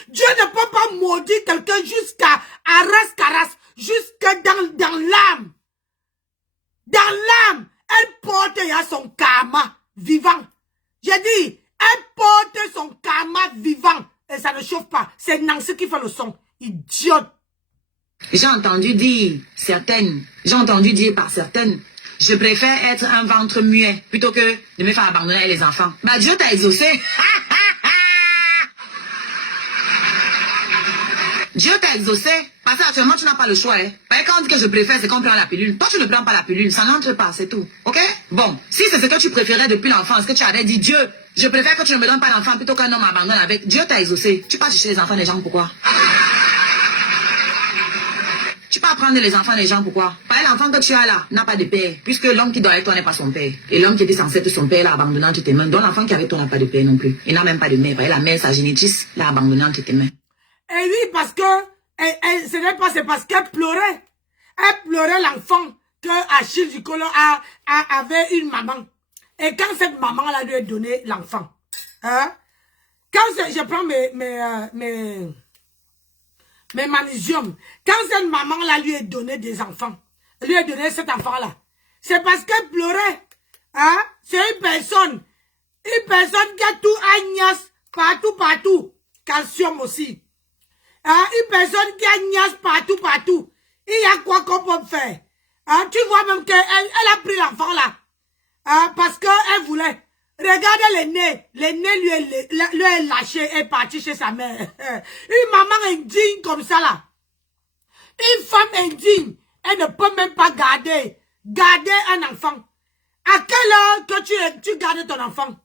Dieu ne peut pas maudire quelqu'un jusqu'à Arras, jusqu'à dans l'âme. Dans l'âme, elle porte son karma vivant. J'ai dit, elle porte son karma vivant. Et ça ne chauffe pas. C'est Nancy qui fait le son. Idiote. J'ai entendu dire par certaines, je préfère être un ventre muet plutôt que de me faire abandonner avec les enfants. Bah Dieu t'a exaucé. Dieu t'a exaucé. Parce que actuellement, tu n'as pas le choix. Hein. Quand on dit que je préfère, c'est qu'on prend la pilule. Toi, tu ne prends pas la pilule. Ça n'entre pas, c'est tout. Ok? Bon, si c'est ce que tu préférais depuis l'enfance, que tu avais dit, Dieu, je préfère que tu ne me donnes pas d'enfant plutôt qu'un homme abandonne avec. Dieu t'a exaucé. Tu pars chercher les enfants des gens, pourquoi? Tu peux apprendre les enfants des gens, pourquoi? Parce que l'enfant que tu as là n'a pas de père, puisque l'homme qui dort avec toi n'est pas son père. Et l'homme qui était censé être son père l'a abandonné entre tes mains. Donc l'enfant qui avait toi n'a pas de père non plus. Il n'a même pas de mère. Parce que la mère, sa génitrice, l'a abandonné entre tes mains. Et oui, parce que ce n'est pas, c'est parce qu'elle pleurait. Elle pleurait l'enfant que Achille Ducolo avait une maman. Et quand cette maman-là lui a donné l'enfant, hein, quand je prends mes magnésium, quand cette maman-là lui a donné des enfants, lui a donné cet enfant-là, c'est parce qu'elle pleurait. Hein? C'est une personne qui a tout agnace, partout. Calcium aussi. Hein? Une personne qui agnace partout. Il y a quoi qu'on peut faire? Hein? Tu vois même qu'elle a pris l'enfant-là. Hein? Parce qu'elle voulait. Regardez les nez. Les nez lui est lâché et est parti chez sa mère. Une maman indigne comme ça là. Une femme indigne. Elle ne peut même pas garder un enfant. À quelle heure que tu gardes ton enfant?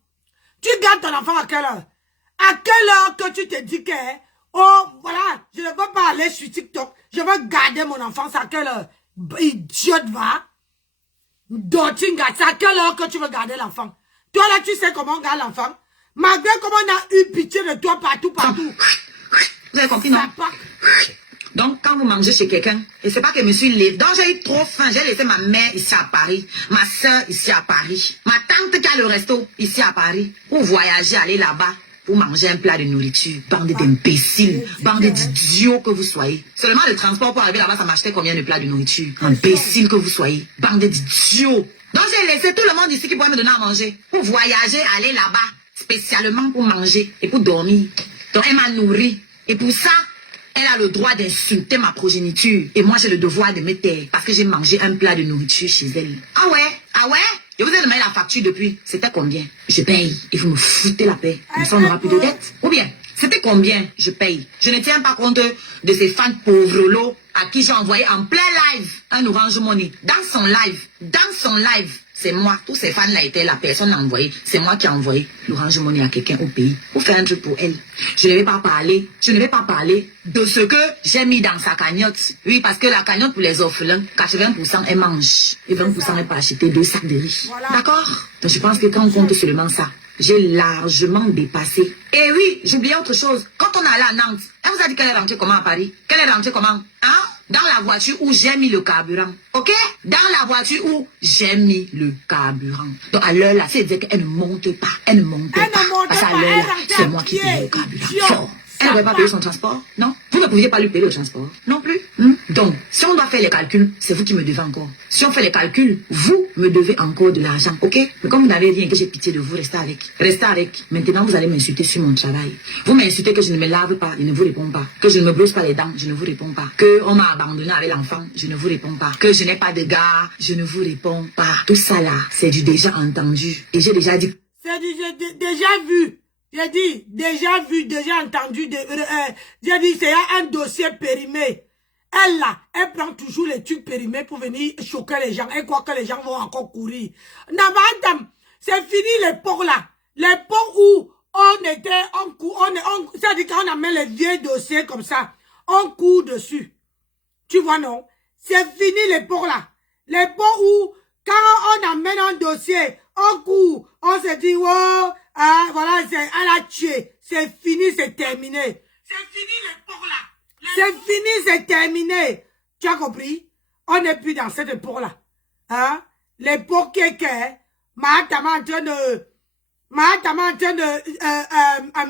Tu gardes ton enfant à quelle heure? À quelle heure que tu te dis que, oh, voilà, je ne veux pas aller sur TikTok. Je veux garder mon enfant. C'est à quelle heure? Idiote, va. Dotinga, c'est à quelle heure que tu veux garder l'enfant? Toi là, tu sais comment on garde l'enfant? Malgré comment on a eu pitié de toi partout. Vous avez compris, non? Donc, quand vous mangez chez quelqu'un, et c'est pas que je me suis levée, donc j'ai eu trop faim, j'ai laissé ma mère ici à Paris, ma soeur ici à Paris, ma tante qui a le resto ici à Paris, pour voyager, aller là-bas, pour manger un plat de nourriture. Bande d'imbéciles, bande d'idiots que vous soyez. Seulement le transport pour arriver là-bas, ça m'achetait combien de plats de nourriture? Imbéciles que vous soyez, bande d'idiots. Donc j'ai laissé tout le monde ici qui pourrait me donner à manger, pour voyager, aller là-bas, spécialement pour manger et pour dormir. Donc elle m'a nourri, et pour ça, elle a le droit d'insulter ma progéniture. Et moi, j'ai le devoir de me taire. Parce que j'ai mangé un plat de nourriture chez elle. Ah ouais? Je vous ai demandé la facture depuis. C'était combien? Je paye. Et vous me foutez la paix. Comme ça, on n'aura plus de dette. Ou bien, c'était combien? Je paye. Je ne tiens pas compte de ces fans pauvres à qui j'ai envoyé en plein live un Orange Money. Dans son live. C'est moi. Tous ces fans-là étaient la personne à envoyer. C'est moi qui ai envoyé l'Orange Money à quelqu'un au pays pour faire un truc pour elle. Je ne vais pas parler de ce que j'ai mis dans sa cagnotte. Oui, parce que la cagnotte pour les orphelins, 80% elle mange. Et 20% elle peut acheter 2 sacs de riz. Voilà. D'accord? Donc je pense que quand on compte seulement ça, j'ai largement dépassé. Et oui, j'oubliais autre chose. Quand on est allé à Nantes, elle vous a dit qu'elle est rentrée comment à Paris? Qu'elle est rentrée comment? Hein? Dans la voiture où j'ai mis le carburant. Ok? Dans la voiture où j'ai mis le carburant. Donc à l'heure là, c'est dire qu'elle ne monte pas. Parce qu'à l'heure là, c'est moi qui paye le carburant. Elle ne va pas payer son transport? Non? Vous ne pouviez pas lui payer le transport? Non plus? Donc, si on doit faire les calculs, c'est vous qui me devez encore. Si on fait les calculs, vous me devez encore de l'argent, ok? Mais comme vous n'avez rien, que j'ai pitié de vous, restez avec. Maintenant, vous allez m'insulter sur mon travail. Vous m'insultez que je ne me lave pas, je ne vous réponds pas. Que je ne me brosse pas les dents, je ne vous réponds pas. Que on m'a abandonné avec l'enfant, je ne vous réponds pas. Que je n'ai pas de gars, je ne vous réponds pas. Tout ça là, c'est du déjà entendu. Et j'ai déjà dit... C'est du déjà vu. J'ai dit, déjà vu, déjà entendu, j'ai dit, c'est un dossier périmé. Elle là, elle prend toujours les trucs périmés pour venir choquer les gens. Elle croit que les gens vont encore courir. Madame, c'est fini l'époque là. L'époque où c'est-à-dire quand on amène les vieux dossiers comme ça, on court dessus. Tu vois non? C'est fini l'époque là. L'époque où, quand on amène un dossier, on court, on se dit, oh, ah, voilà, elle a tué. C'est fini, c'est terminé. C'est fini l'époque là. C'est fini, c'est terminé. Tu as compris? On n'est plus dans cette époque-là. Hein? L'époque qui est que Mahatma en train de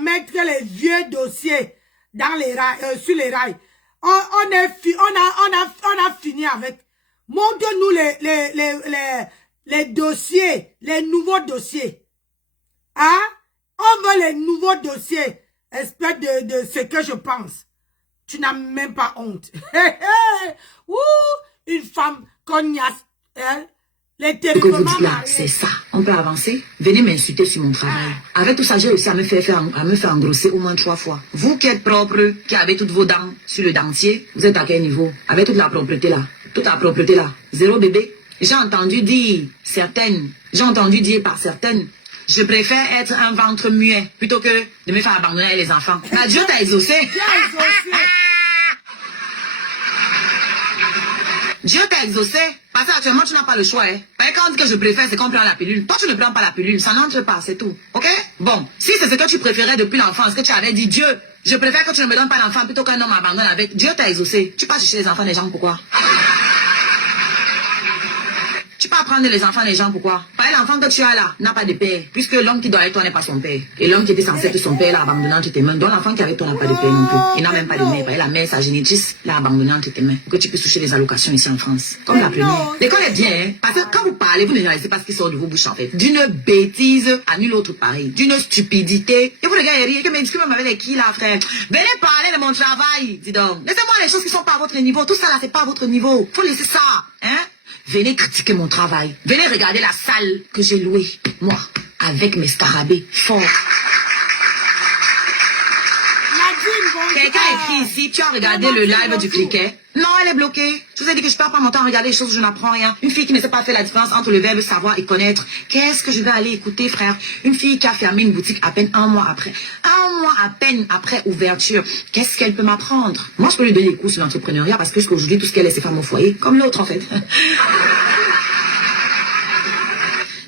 mettre les vieux dossiers dans les rails, sur les rails. On a fini avec. Montre-nous les dossiers, les nouveaux dossiers. Hein? On veut les nouveaux dossiers. Espèce de ce que je pense. Tu n'as même pas honte. Ouh, une femme cognasse, hein? Les Ce que terriblement vous dites là, mariés. c'est ça. On peut avancer. Venez m'insulter sur mon travail. Avec tout ça, j'ai réussi à me faire engrosser au moins 3 fois. Vous qui êtes propre, qui avez toutes vos dents sur le dentier, vous êtes à quel niveau? Avec toute la propreté là. Toute la propreté là. 0 bébé. J'ai entendu dire par certaines, je préfère être un ventre muet plutôt que de me faire abandonner les enfants. Dieu t'a exaucé. Dieu a exaucé. Dieu t'a exaucé. Parce qu'actuellement, tu n'as pas le choix. Hein. Parce que quand on dit que je préfère, c'est qu'on prend la pilule. Toi, tu ne prends pas la pilule. Ça n'entre pas, c'est tout. OK? Bon, si c'est ce que tu préférais depuis l'enfance, que tu avais dit, Dieu, je préfère que tu ne me donnes pas d'enfant plutôt qu'un homme abandonne avec. Dieu t'a exaucé. Tu passes chercher les enfants des gens, pourquoi? Tu peux apprendre les enfants des gens, pourquoi? Parce que l'enfant que tu as là n'a pas de père, puisque l'homme qui doit être toi n'est pas son père. Et l'homme qui était censé être son père l'a abandonné entre tes mains. Donc l'enfant qui est avec toi n'a pas de père non plus. Il n'a même pas de mère. Parce que la mère, sa génitrice, l'a abandonné entre tes mains. Pour que tu puisses toucher les allocations ici en France. Comme la première. L'école est bien, hein? Parce que quand vous parlez, vous ne réalisez pas ce qui sort de vos bouches en fait. D'une bêtise à nul autre pareil. D'une stupidité. Et vous les gars, rire, que m'excuse même avec les qui là, frère? Venez parler de mon travail, dis donc. Laissez-moi les choses qui sont pas à votre niveau. Tout ça là, c'est pas à votre niveau. Faut laisser ça, hein? Venez critiquer mon travail. Venez regarder la salle que j'ai louée, moi, avec mes scarabées forts. Quelqu'un écrit ici, tu as regardé le live du cliquet? Non, elle est bloquée. Je vous ai dit que je perds pas mon temps à regarder les choses où je n'apprends rien. Une fille qui ne sait pas faire la différence entre le verbe savoir et connaître. Qu'est-ce que je vais aller écouter, frère? Une fille qui a fermé une boutique à peine 1 mois après. 1 mois à peine après ouverture. Qu'est-ce qu'elle peut m'apprendre? Moi, je peux lui donner des cours sur l'entrepreneuriat parce que jusqu'à aujourd'hui, tout ce qu'elle est, c'est faire mon foyer. Comme l'autre, en fait.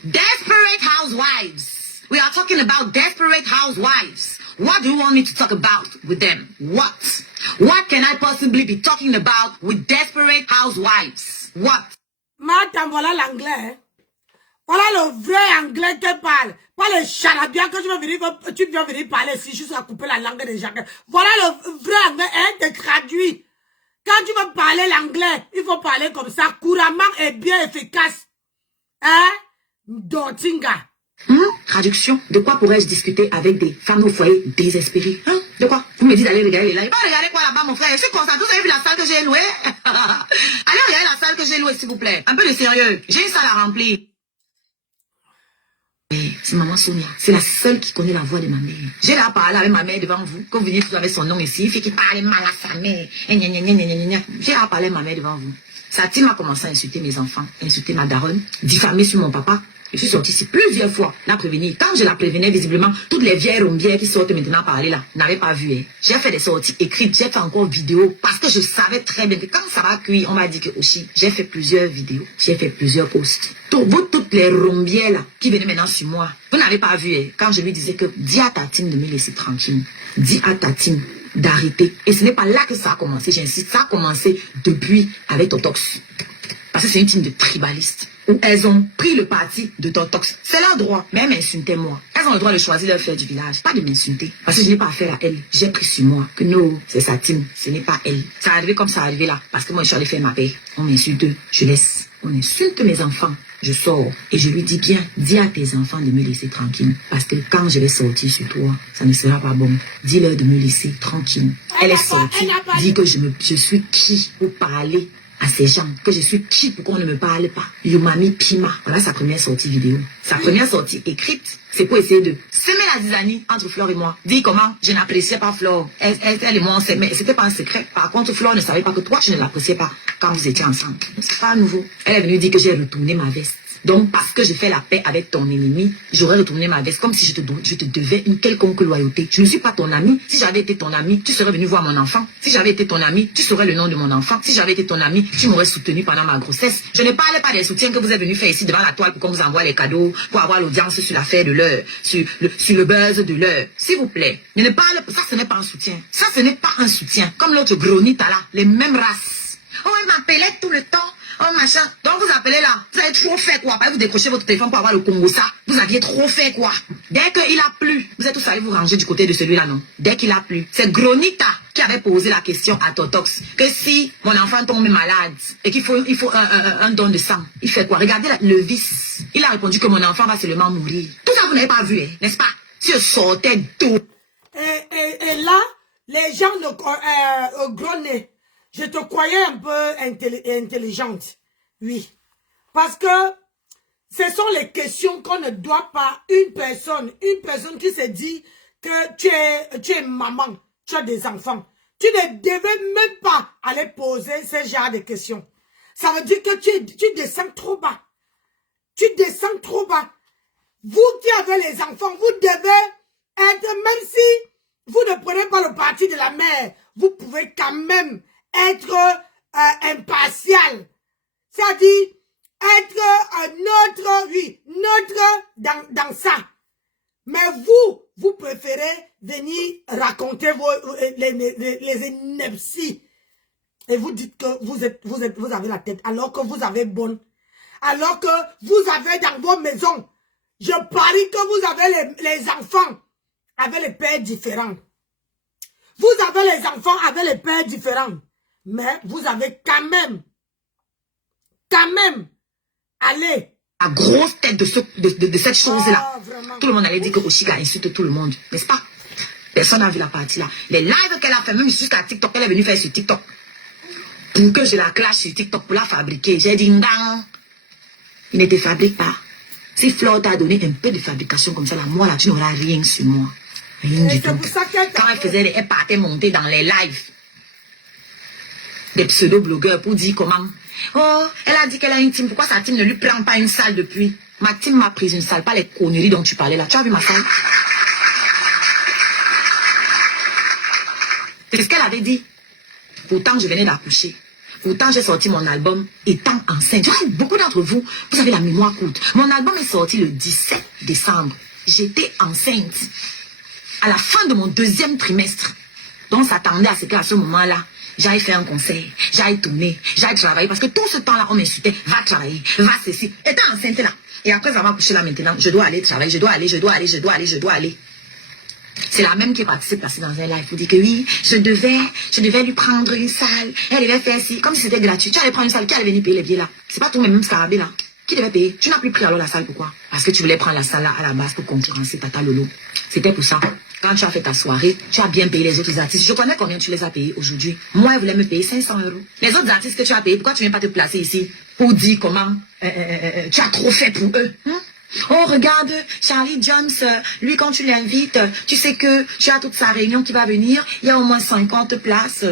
Desperate housewives. We are talking about desperate housewives. What do you want me to talk about with them? What? What can I possibly be talking about with desperate housewives? What? Madame, voilà l'anglais. Hein? Voilà le vrai anglais que parle. Pas le charabia que tu viens venir parler ici, juste à couper la langue des gens. Voilà le vrai anglais, hein, te traduit. Quand tu veux parler l'anglais, il faut parler comme ça, couramment et bien efficace. Hein? Dotinga. Traduction. De quoi pourrais-je discuter avec des femmes au foyer désespérées? De quoi? Vous me dites d'aller regarder là. Il va regarder quoi là-bas, mon frère? Je suis concentré. Vous avez vu la salle que j'ai louée? Allez regarder la salle que j'ai louée, s'il vous plaît. Un peu de sérieux. J'ai une salle à remplir. C'est maman Sonia. C'est la seule qui connaît la voix de ma mère. J'ai là parlé avec ma mère devant vous. Quand vous venez tout avec son nom ici, il fait qu'il parle mal à sa mère. J'ai là parlé avec ma mère devant vous. Sa team a commencé à insulter mes enfants, insulter ma daronne, diffamer sur mon papa. Je suis sortie ici plusieurs fois, la prévenir. Quand je la prévenais, visiblement, toutes les vieilles rombières qui sortent maintenant parler là, n'avaient pas vu. Hein. J'ai fait des sorties écrites, j'ai fait encore vidéo, parce que je savais très bien que quand ça va cuire, on m'a dit que aussi, j'ai fait plusieurs vidéos, j'ai fait plusieurs posts. Vous, toutes les rombières là, qui venaient maintenant sur moi, vous n'avez pas vu, hein, quand je lui disais que dis à ta team de me laisser tranquille, dis à ta team d'arrêter. Et ce n'est pas là que ça a commencé, j'insiste, ça a commencé depuis avec Totox. Parce que c'est une team de tribalistes. Où elles ont pris le parti de Totox. C'est leur droit. Mais elles m'insultaient moi. Elles ont le droit de choisir leur frère du village. Pas de m'insulter. Parce que je n'ai pas affaire à elle. J'ai pris sur moi que non, c'est sa team. Ce n'est pas elle. Ça arrivé comme ça arrivé là. Parce que moi, je suis allée faire ma paix. On m'insulte. Je laisse. On insulte mes enfants. Je sors. Et je lui dis bien, dis à tes enfants de me laisser tranquille. Parce que quand je vais sortir sur toi, ça ne sera pas bon. Dis-leur de me laisser tranquille. Elle est sortie. Dit que je suis qui pour parler à ces gens, que je suis qui pour qu'on ne me parle pas. Yumami Pima, voilà sa première sortie vidéo. Sa première sortie écrite, c'est pour essayer de semer la zizanie entre Flore et moi. Dis comment je n'appréciais pas Flore. Elle et moi on s'aimait, c'était pas un secret. Par contre, Flore ne savait pas que toi tu ne l'appréciais pas quand vous étiez ensemble. C'est pas nouveau. Elle est venue dire que j'ai retourné ma veste. Donc, parce que j'ai fait la paix avec ton ennemi, j'aurais retourné ma veste comme si je te devais une quelconque loyauté. Je ne suis pas ton ami. Si j'avais été ton ami, tu serais venu voir mon enfant. Si j'avais été ton ami, tu saurais le nom de mon enfant. Si j'avais été ton ami, tu m'aurais soutenu pendant ma grossesse. Je ne parle pas des soutiens que vous êtes venu faire ici devant la toile pour qu'on vous envoie les cadeaux, pour avoir l'audience sur l'affaire de l'heure, sur le buzz de l'heure. S'il vous plaît, je ne parle pas. Ça, ce n'est pas un soutien. Ça, ce n'est pas un soutien. Comme l'autre gronita là, les mêmes races. Oh, elle m'appelait tout le temps. Oh machin, donc vous appelez là, vous avez trop fait quoi? Vous décrochez votre téléphone pour avoir le Congo ça. Vous aviez trop fait quoi? Dès qu'il a plu, vous êtes tous allés vous ranger du côté de celui-là, non? Dès qu'il a plu, c'est Gronita qui avait posé la question à Totox que si mon enfant tombe malade et qu'il faut un don de sang, il fait quoi? Regardez le vice. Il a répondu que mon enfant va seulement mourir. Tout ça vous n'avez pas vu, hein, n'est-ce pas? Si je sortais d'eau. Et là, les gens grognaient. Je te croyais un peu intelligente. Oui. Parce que Ce sont les questions qu'on ne doit pas, une personne qui se dit que tu es maman, tu as des enfants. Tu ne devais même pas aller poser ce genre de questions. Ça veut dire que tu descends trop bas. Tu descends trop bas. Vous qui avez les enfants, vous devez être, même si vous ne prenez pas le parti de la mère, vous pouvez quand même être impartial. C'est-à-dire être neutre dans ça. Mais vous préférez venir raconter les inepties. Et vous dites que vous avez la tête, alors que vous avez bonne. Alors que vous avez dans vos maisons, je parie que vous avez les enfants avec les pères différents. Vous avez les enfants avec les pères différents. Mais vous avez quand même, allez. La grosse tête de cette chose-là. Oh, tout le monde allait dire que Oshiga insulte tout le monde. N'est-ce pas? Personne n'a vu la partie là. Les lives qu'elle a fait, même jusqu'à TikTok, elle est venue faire sur TikTok. Pour que je la clash sur TikTok pour la fabriquer. J'ai dit, non. Il ne te fabrique pas. Si Flore t'a donné un peu de fabrication comme ça, là, moi, là, tu n'auras rien sur moi. Rien du tout. Quand elle partait monter dans les lives des pseudo-blogueurs pour dire comment. Oh, elle a dit qu'elle a une team. Pourquoi sa team ne lui prend pas une salle depuis? Ma team m'a pris une salle, pas les conneries dont tu parlais là. Tu as vu ma salle? C'est ce qu'elle avait dit. Pourtant, je venais d'accoucher. Pourtant, j'ai sorti mon album étant enceinte. Beaucoup d'entre vous, vous avez la mémoire courte. Mon album est sorti le 17 décembre. J'étais enceinte à la fin de mon 2e trimestre. Donc, s'attendait à ce qu'à ce moment-là, j'aille faire un concert, j'aille tourner, j'aille travailler. Parce que tout ce temps-là, on m'insultait, va travailler, va ceci. Étant enceinte là. Et après avoir accouché là maintenant, je dois aller travailler, je dois aller. C'est la même qui participe passer dans un live pour dire que oui, je devais lui prendre une salle, elle devait faire ci, comme si c'était gratuit. Tu allais prendre une salle, qui allait venir payer les billets là? C'est pas tous mes mêmes scarabées là. Qui devait payer? Tu n'as plus pris alors la salle, pourquoi? Parce que tu voulais prendre la salle là à la base pour concurrencer Tata Lolo. C'était pour ça. Quand tu as fait ta soirée, tu as bien payé les autres artistes. Je connais combien tu les as payés aujourd'hui. Moi, elle voulait me payer 500 €. Les autres artistes que tu as payés, pourquoi tu ne viens pas te placer ici pour dire comment tu as trop fait pour eux, hein? Oh, regarde, Charlie Jones, lui, quand tu l'invites, tu sais que tu as toute sa réunion qui va venir, il y a au moins 50 places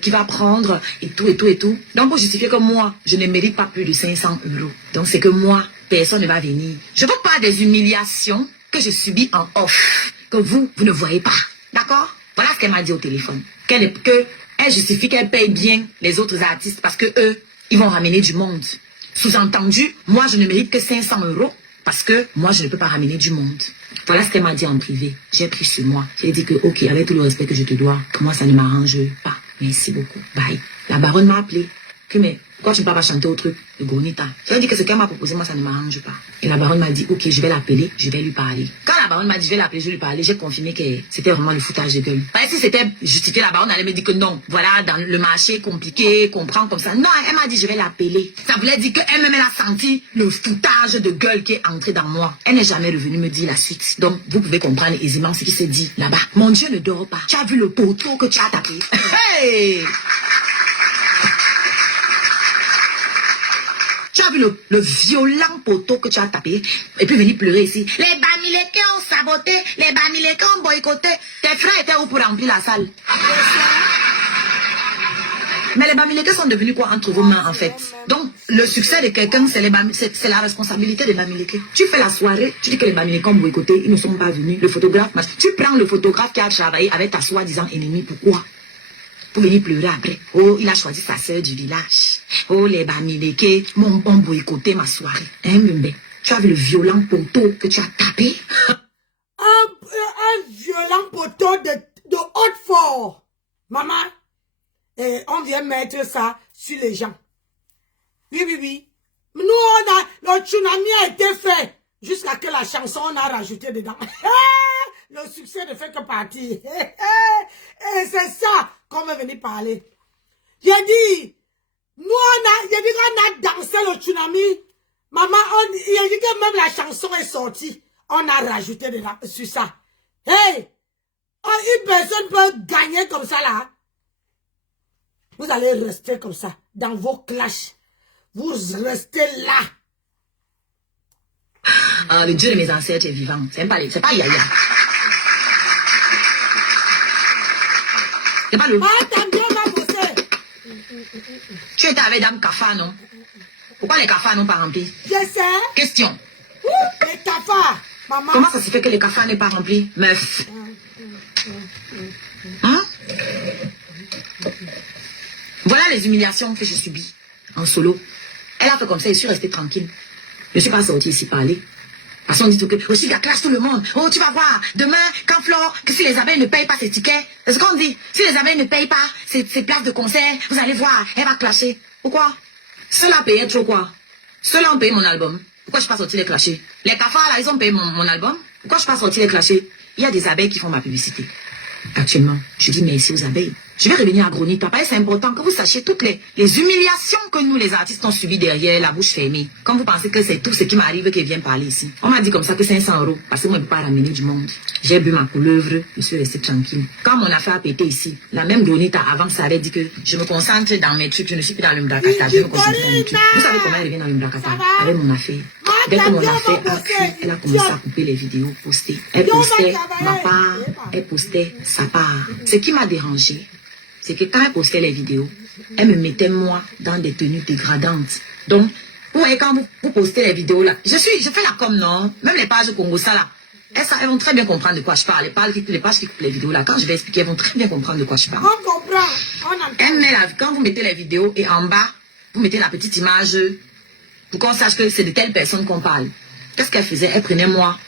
qui va prendre, et tout. Donc, pour justifier que moi, je ne mérite pas plus de 500 €. Donc, c'est que moi, personne ne va venir. Je ne veux pas des humiliations que je subis en off, que vous ne voyez pas. D'accord? Voilà ce qu'elle m'a dit au téléphone. Elle justifie qu'elle paye bien les autres artistes parce que eux, ils vont ramener du monde. Sous-entendu, moi, je ne mérite que 500 € parce que moi, je ne peux pas ramener du monde. Voilà ce qu'elle m'a dit en privé. J'ai pris sur moi. J'ai dit que, ok, avec tout le respect que je te dois, moi, ça ne m'arrange pas. Merci beaucoup. Bye. La baronne m'a appelé. Que mais, pourquoi tu ne peux pas chanter au truc de Gonita? J'ai dit que ce qu'elle m'a proposé, moi, ça ne m'arrange pas. Et la baronne m'a dit, ok, je vais l'appeler, je vais lui parler. Quand la baronne m'a dit, je vais l'appeler, je vais lui parler, j'ai confirmé que c'était vraiment le foutage de gueule. Parce que si c'était justifié, la baronne allait me dire que non, voilà, dans le marché compliqué, comprend comme ça. Non, elle m'a dit, je vais l'appeler. Ça voulait dire qu'elle-même, elle a senti le foutage de gueule qui est entré dans moi. Elle n'est jamais revenue me dire la suite. Donc, vous pouvez comprendre aisément ce qui s'est dit là-bas. Mon Dieu ne dort pas. Tu as vu le poteau que tu as tapé? Hey! Tu as vu le violent poteau que tu as tapé et puis venir pleurer ici. Les Bamileke ont saboté, les Bamileke ont boycotté. Tes frères étaient où pour remplir la salle? Mais les Bamileke sont devenus quoi entre vos mains en fait? Donc le succès de quelqu'un, c'est la responsabilité des Bamileke. Tu fais la soirée, tu dis que les Bamileke ont boycotté, ils ne sont pas venus. Le photographe, tu prends le photographe qui a travaillé avec ta soi-disant ennemie, pourquoi? Pour venir pleurer après. Oh, il a choisi sa sœur du village. Oh, les Bamileke m'ont boycotté ma soirée. Hein, Mbembe? Tu as vu le violent poteau que tu as tapé? Un violent poteau de Haute-Fort. Maman, et on vient mettre ça sur les gens. Oui. Nous, le tsunami a été fait. Jusqu'à que la chanson, on a rajouté dedans. Le succès ne fait que partir. Et c'est ça qu'on veut venir parler. J'ai dit, nous, qu'on a dansé le tsunami. Maman, il a dit que même la chanson est sortie. On a rajouté dedans, sur ça. Hey! Une personne peut gagner comme ça, là. Vous allez rester comme ça, dans vos clashs. Vous restez là. Le Dieu de mes ancêtres est vivant. C'est pas Yaya. C'est pas le... Tu étais avec Dame Kafa, non? Pourquoi les Kafa n'ont pas rempli? Je sais. Question. Les Kafa, maman. Comment ça se fait que les Kafa n'est pas rempli, meuf? Hein? Voilà les humiliations que j'ai subies en solo. Elle a fait comme ça, je suis restée tranquille. Je ne suis pas sortie ici parler. Parce qu'on dit que aussi, il clash tout le monde. Oh, tu vas voir, demain, quand Flore, que si les abeilles ne payent pas ses tickets, c'est ce qu'on dit. Si les abeilles ne payent pas ses places de concert, vous allez voir, elle va clasher. Pourquoi? Ceux-là payaient trop quoi? Ceux-là ont payé mon album. Pourquoi je ne suis pas sortie les clasher? Les cafards, là, ils ont payé mon album. Pourquoi je ne suis pas sortie les clasher? Il y a des abeilles qui font ma publicité. Actuellement, je dis merci aux abeilles. Je vais revenir à Grony. Papa, c'est important que vous sachiez toutes les humiliations que nous, les artistes, ont subies derrière la bouche fermée. Comme vous pensez que c'est tout ce qui m'arrive qui vient parler ici. On m'a dit comme ça que 500 €, parce que moi, je ne peux pas ramener du monde. J'ai bu ma couleuvre, je suis restée tranquille. Quand mon affaire a pété ici, la même Gronita avant ça avait dit que je me concentre dans mes trucs, je ne suis plus dans le Mbrakata, je me concentre dans mes trucs. Vous savez comment elle revient dans le Mbrakata? Avec mon affaire. Dès que mon affaire a cuit, elle a commencé à couper les vidéos, poster. Elle postait ma part, elle postait sa part. Ce qui m'a dérangé, c'est que quand elle postait les vidéos, elle me mettait moi dans des tenues dégradantes. Donc, vous voyez, quand vous postez les vidéos là, je fais la com, non? Même les pages Congo, ça là, elles vont très bien comprendre de quoi je parle. Les pages qui coupent les vidéos là, quand je vais expliquer, elles vont très bien comprendre de quoi je parle. On comprend, on entend. Quand vous mettez les vidéos et en bas, vous mettez la petite image pour qu'on sache que c'est de telle personne qu'on parle. Qu'est-ce qu'elle faisait? Elle prenait moi,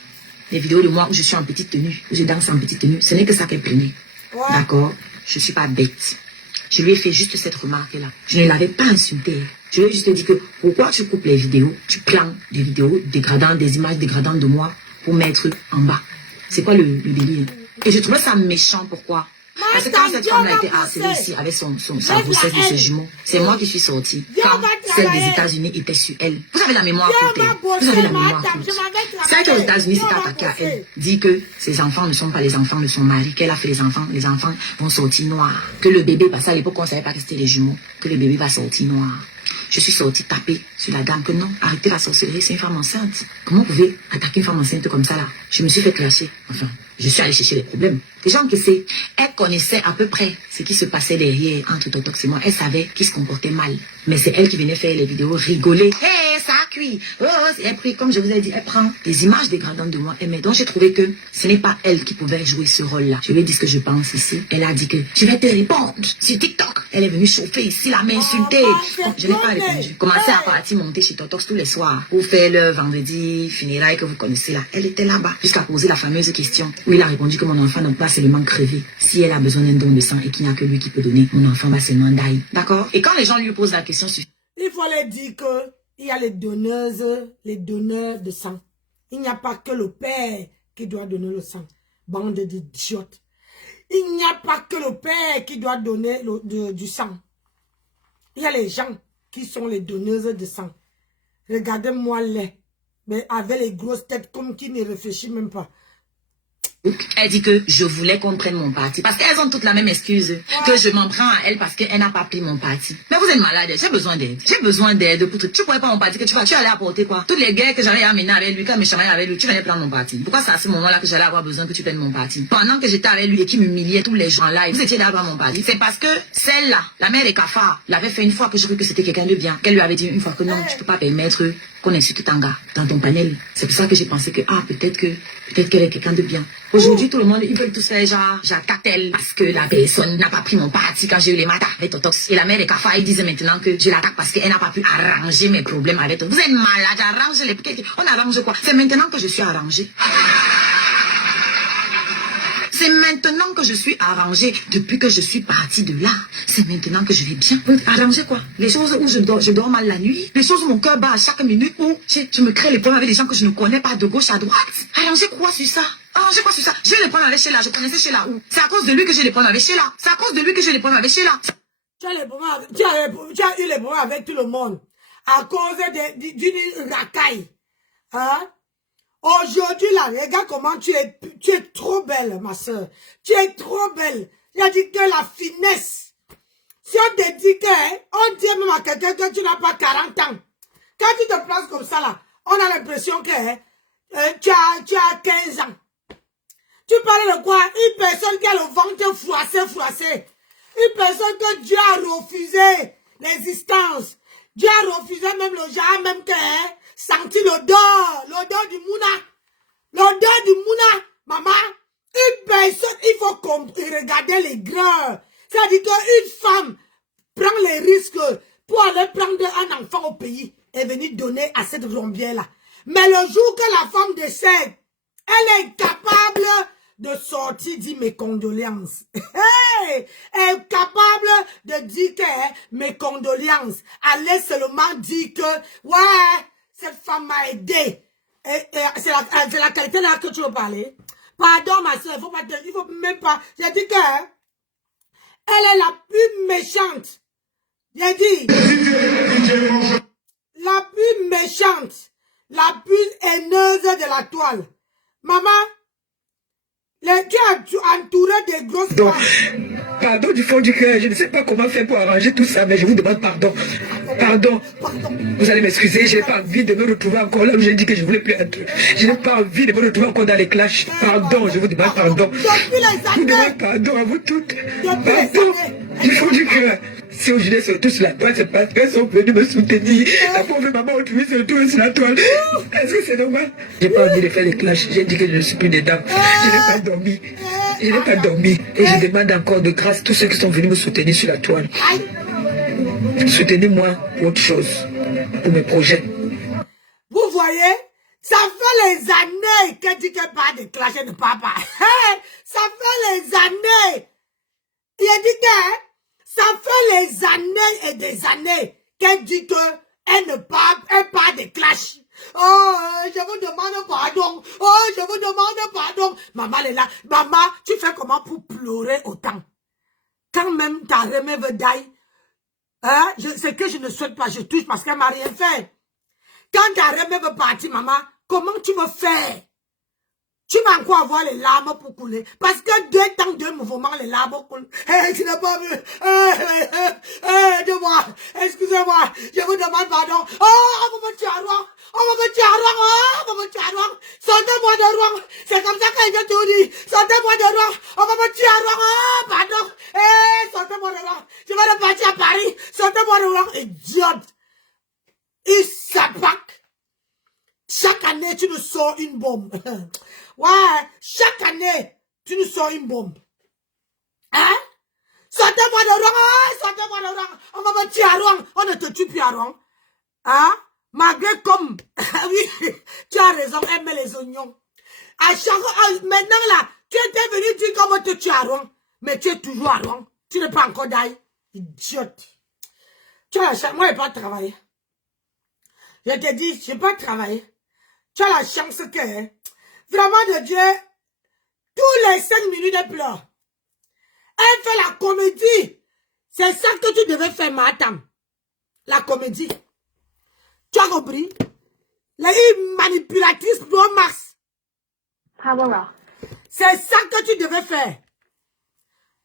les vidéos de moi où je suis en petite tenue, où je danse en petite tenue. Ce n'est que ça qu'elle prenait. Ouais. D'accord? Je ne suis pas bête. Je lui ai fait juste cette remarque-là. Je ne l'avais pas insultée. Je lui ai juste dit que pourquoi tu coupes les vidéos, tu prends des vidéos dégradantes, des images dégradantes de moi pour mettre en bas. C'est quoi le délire? Et je trouvais ça méchant. Pourquoi? Parce que quand cette femme a été harcelée ici avec sa grossesse de ses jumeaux, c'est moi qui suis sortie. Quand celle des États-Unis était sur elle. Vous avez la mémoire courte. Vous avez la mémoire courte. Celle qui aux États-Unis s'est attaquée à elle dit que ses enfants ne sont pas les enfants de son mari, qu'elle a fait les enfants vont sortir noirs. Que le bébé, parce qu'à l'époque on ne savait pas que c'était les jumeaux, que le bébé va sortir noir. Je suis sortie taper sur la dame que non, arrêtez la sorcellerie, c'est une femme enceinte. Comment vous pouvez attaquer une femme enceinte comme ça là? Je me suis fait clasher. Enfin, je suis allée chercher les problèmes. Les gens qui sait, elle connaissait à peu près ce qui se passait derrière entre Totox et moi. Elle savait qu'il se comportait mal. Mais c'est elle qui venait faire les vidéos, rigoler. Hé, ça a cuit. Oh, et puis, comme je vous ai dit, elle prend des images dégradantes de moi. Mais donc j'ai trouvé que ce n'est pas elle qui pouvait jouer ce rôle-là. Je lui ai dit ce que je pense ici. Elle a dit que je vais te répondre sur TikTok. Elle est venue chauffer ici, là, m'insulter. Bon, je n'ai pas répondu. Commencer à partir monter chez Totox tous les soirs pour faire le vendredi funérailles que vous connaissez là. Elle était là-bas jusqu'à poser la fameuse question où il a répondu que mon enfant n'a pas seulement crevé. Si elle a besoin d'un don de sang et qu'il n'y a que lui qui peut donner, mon enfant va seulement die. D'accord? Et quand les gens lui posent la question sur... Il faut leur dire qu'il y a les donneurs de sang. Il n'y a pas que le père qui doit donner le sang. Bande d'idiotes. Il n'y a pas que le père qui doit donner du sang. Il y a les gens qui sont les donneuses de sang. Regardez-moi les. Mais avec les grosses têtes comme qui ne réfléchissent même pas. Elle dit que je voulais qu'on prenne mon parti. Parce qu'elles ont toutes la même excuse. Que je m'en prends à elle parce qu'elle n'a pas pris mon parti. Mais vous êtes malade, j'ai besoin d'aide. J'ai besoin d'aide pour tout. Tu ne pourrais pas mon parti que tu allais apporter quoi? Toutes les guerres que j'allais amener avec lui, quand je chamaillais avec lui, tu allais prendre mon parti. Pourquoi c'est à ce moment-là que j'allais avoir besoin que tu prennes mon parti? Pendant que j'étais avec lui et qui m'humiliait tous les gens là, vous étiez là à prendre mon parti. C'est parce que celle-là, la mère des cafards, l'avait fait une fois que je crois que c'était quelqu'un de bien. Qu'elle lui avait dit une fois que non, tu peux pas permettre qu'on insulte Tanga dans ton panel. C'est pour ça que j'ai pensé que, peut-être qu'elle est quelqu'un de bien. Aujourd'hui, tout le monde, ils veulent tous faire genre, j'attaque elle parce que la personne n'a pas pris mon parti quand j'ai eu les matins avec Totox. Et la mère des cafards, ils disaient maintenant que je l'attaque parce qu'elle n'a pas pu arranger mes problèmes avec Totox. Vous êtes malade, j'arrange les... On arrange quoi? C'est maintenant que je suis arrangée. C'est maintenant que je suis arrangée, depuis que je suis partie de là. C'est maintenant que je vais bien. Arranger quoi? Les choses où je dors mal la nuit, les choses où mon cœur bat à chaque minute, où je me crée les problèmes avec des gens que je ne connais pas de gauche à droite. Arranger quoi sur ça? Arranger quoi sur ça? Je vais les prendre avec Sheila, je connaissais Sheila où? C'est à cause de lui que je les prends avec Sheila. C'est à cause de lui que je les prends avec Sheila. Tu as eu les problèmes avec tout le monde à cause d'une racaille. Hein? Aujourd'hui, là, regarde comment tu es trop belle, ma soeur. Tu es trop belle. Il a dit que la finesse. Si on te dit que, on dit même à quelqu'un que tu n'as pas 40 ans. Quand tu te places comme ça, là, on a l'impression que tu as 15 ans. Tu parles de quoi? Une personne qui a le ventre froissé. Une personne que Dieu a refusé l'existence. Dieu a refusé même le genre, même que senti l'odeur du mouna. L'odeur du mouna, maman. Une personne, il faut regarder les grains. C'est-à-dire qu'une femme prend les risques pour aller prendre un enfant au pays et venir donner à cette rombière-là. Mais le jour que la femme décède, elle est capable de sortir, dire mes condoléances. Hey, elle est capable de dire que mes condoléances. Elle est seulement dire que, ouais, cette femme m'a aidé. C'est la qualité là que tu veux parler. Pardon, ma soeur, il faut même pas. J'ai dit que elle est la plus méchante. J'ai dit, la plus méchante, la plus haineuse de la toile. Maman, tu as entouré des grosses femmes. Pardon du fond du cœur, je ne sais pas comment faire pour arranger tout ça, mais je vous demande pardon. Pardon. Vous allez m'excuser, je n'ai pas envie de me retrouver encore là où j'ai dit que je voulais plus être. Je n'ai pas envie de me retrouver encore dans les clashs. Pardon, je vous demande pardon. Je vous demande pardon à vous toutes. Pardon du fond du cœur. Si aujourd'hui sont tous la toile, c'est parce qu'elles sont venues me soutenir. La pauvre maman aujourd'hui se retrouve sur la toile. Est-ce que c'est normal? J'ai pas envie de faire les clashs. J'ai dit que je ne suis plus dedans. Je n'ai pas dormi. Je n'ai pas dormi. Et je demande encore de grâce à tous ceux qui sont venus me soutenir sur la toile. Soutenez-moi pour autre chose. Pour mes projets. Vous voyez? Ça fait les années qu'elle dit qu'elle parle de clash de papa. Ça fait les années. Il a dit que ça fait les années et des années qu'elle dit qu'elle ne parle, elle parle de clash. Oh, je vous demande pardon. Oh, je vous demande pardon. Maman elle est là. Maman, tu fais comment pour pleurer autant? Quand même ta remède veut die. Hein? C'est que je ne souhaite pas, je touche parce qu'elle m'a rien fait. Quand ta remède veut partir, maman, comment tu veux faire? Tu vas encore avoir les larmes pour couler. Parce que deux mouvements, les larmes coulent. Tu n'as pas vu. Aidez-moi. Excusez-moi. Je vous demande pardon. Oh, on va me tuer à Rouen. On va me tuer à Rouen. Oh, on va me tuer à Rouen. Sortez-moi de Rouen. C'est comme ça que j'ai tout dit. Sortez-moi de Rouen. On va me tuer à Rouen. Oh, pardon. Sortez-moi de Rouen. Je vais repartir à Paris. Sortez-moi de Rouen. Idiote. Il s'abaque. Chaque année, tu nous sors une bombe. Ouais, chaque année, tu nous sors une bombe. Hein? Sortez-moi de Rouen, sortez-moi de Rouen. On va me tuer à Rouen. On ne te tue plus à Rouen. Hein? Malgré comme, oui, tu as raison, aime les oignons. À chaque, maintenant là, tu étais venu dire comment te tuer à Rouen. Mais tu es toujours à Rouen. Tu n'es pas encore d'ailleurs. Idiote. Tu as la chance, moi je n'ai pas travaillé. Je te dis, je n'ai pas travaillé. Tu as la chance que, vraiment de Dieu, tous les 5 minutes elle pleure. Elle fait la comédie. C'est ça que tu devais faire, madame. La comédie. Tu as compris? La manipulatrice pro max. Power off. C'est ça que tu devais faire.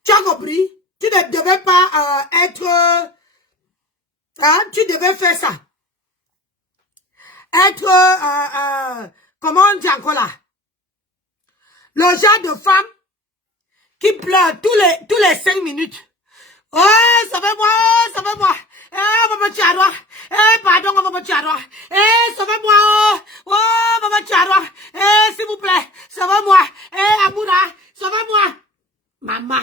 Tu as compris? Tu ne devais pas être... Hein? Tu devais faire ça. Être... comment on dit encore là? Le genre de femme qui pleure tous les 5 minutes. Oh, sauvez-moi, oh, sauvez-moi. On va me tuer à Rouen. Pardon, on va me tuer à Rouen. Sauvez-moi, oh, on va me tuer à Rouen. S'il vous plaît, sauvez-moi. Amoura, sauvez-moi. Maman.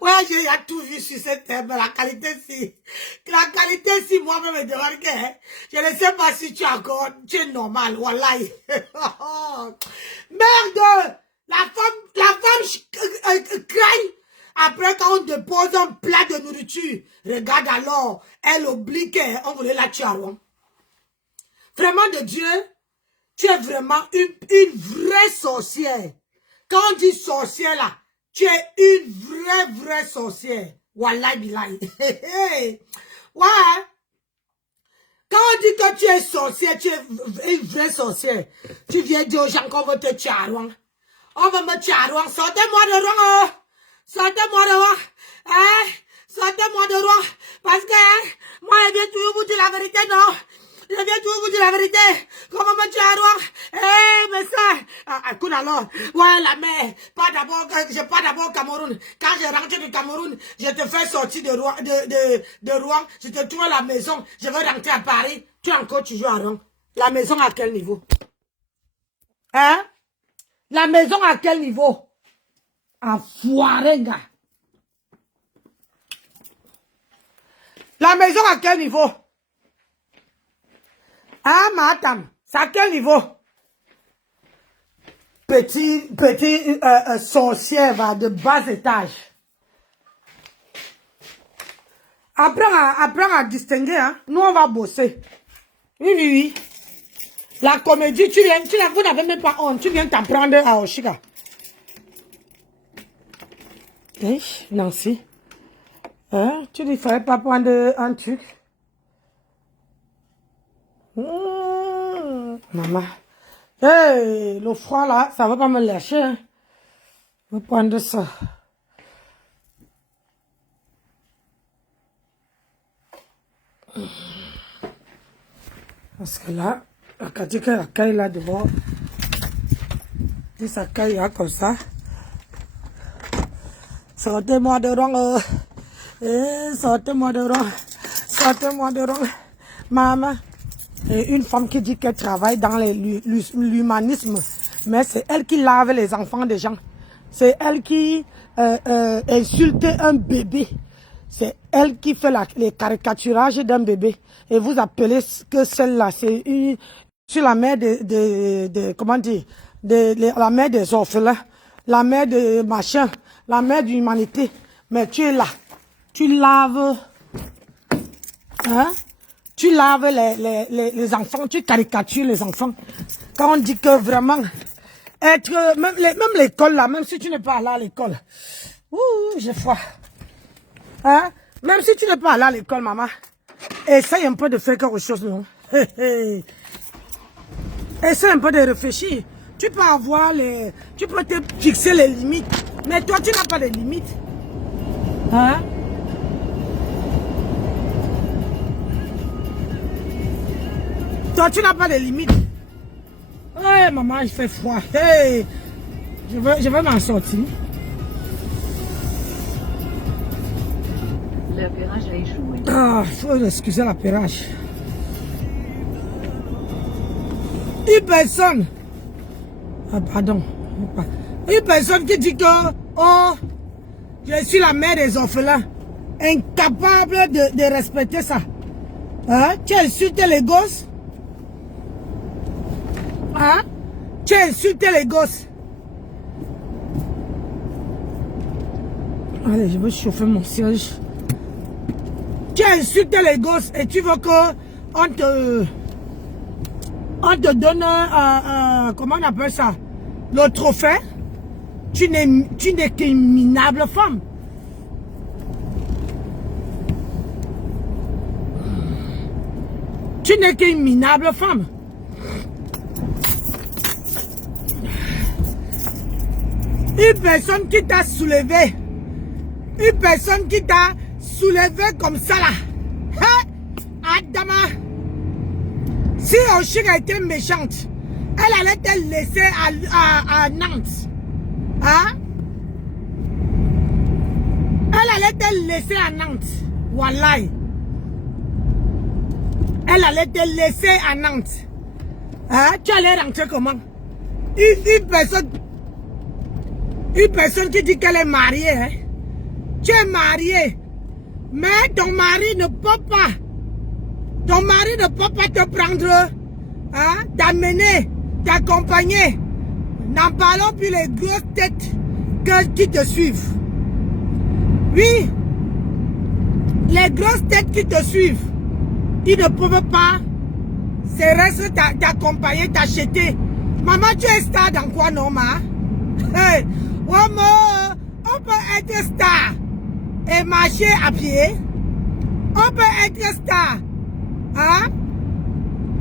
Ouais, j'ai tout vu sur cette thème. La qualité, si moi-même me demande que, je ne sais pas si tu es encore, tu es normal, wallahi. Merde! La femme craint. Après, quand on dépose un plat de nourriture, regarde alors, elle oublie qu'on voulait la tuer à Rouen. Vraiment de Dieu, tu es vraiment une vraie sorcière. Quand on dit sorcière là, tu es une vraie sorcière. Wallahi billahi. Ouais. Quand on dit que tu es sorcière, tu es une vraie sorcière. Tu viens dire aux gens qu'on va te tuer à Rouen. On va me tuer à Rouen. Sortez-moi de Rouen. Sortez-moi de Rouen. Sortez-moi de Rouen. Parce que moi, je viens toujours vous dire la vérité, non. Je viens toujours vous dire la vérité. Comment me tu as Rouen? Eh, mais ça. Écoute alors. Ouais, la mère. J'ai pas d'abord au Cameroun. Quand j'ai rentré du Cameroun, je te fais sortir de Rouen. Je te trouve à la maison. Je veux rentrer à Paris. Tu joues à Rouen. La maison à quel niveau? Hein? La maison à quel niveau? Enfoiré, gars. La maison à quel niveau? Ah, madame, c'est à quel niveau? Petit sorcière va de bas étage. Apprends à distinguer, hein. Nous, on va bosser. Oui. La comédie, vous n'avez même pas honte. Tu viens t'apprendre à Oshika. Nancy. Hein? Tu ne fallait pas prendre un truc. Maman. Hey, le froid là, ça va pas me lâcher. Hein? Je vais prendre ça. Parce que là, quand tu as la caille là devant, si ça caille là comme ça, sortez-moi de rang. Sortez-moi de rang. Sortez-moi de rang. Maman. Et une femme qui dit qu'elle travaille dans l'humanisme, mais c'est elle qui lave les enfants des gens. C'est elle qui insulte un bébé. C'est elle qui fait les caricaturages d'un bébé. Et vous appelez que celle-là, c'est la mère comment dire, la mère des orphelins, la mère de machin, la mère de l'humanité. Mais tu es là. Tu laves, hein? Tu laves les enfants, tu caricatures les enfants. Quand on dit que vraiment, même l'école là, même si tu n'es pas allé à l'école, j'ai froid. Hein? Même si tu n'es pas allé à l'école, maman, essaye un peu de faire quelque chose, non? Essaye un peu de réfléchir. Tu peux tu peux te fixer les limites, mais toi, tu n'as pas de limites. Hein? Toi, tu n'as pas de limites. Ouais, maman, il fait froid. Hey, je vais m'en sortir. L'appairage a échoué. Ah, il faut excuser l'appairage. Une personne. Ah, pardon. Une personne qui dit que, oh, je suis la mère des orphelins. Incapable de respecter ça. Hein? Tu as insulté les gosses? Hein? Tu as insulté les gosses. Allez, je vais chauffer mon siège. Tu as insulté les gosses et tu veux que on te donne comment on appelle ça? Le trophée? Tu n'es qu'une minable femme. Tu n'es qu'une minable femme. Une personne qui t'a soulevé. Une personne qui t'a soulevé comme ça là. Hein? Adama. Si Oshika était méchante, elle allait te laisser à Nantes. Hein? Elle allait te laisser à Nantes. Wallahi. Elle allait te laisser à Nantes. Hein? Tu allais rentrer comment? Une personne qui dit qu'elle est mariée. Hein? Tu es mariée. Mais ton mari ne peut pas. Ton mari ne peut pas te prendre, hein, t'amener, t'accompagner. N'en parlons plus les grosses têtes qui te suivent. Oui, les grosses têtes qui te suivent, ils ne peuvent pas, c'est reste t'accompagner, t'acheter. Maman, tu es star dans quoi, non, ma? Hey, on peut être star et marcher à pied. On peut être star. Hein?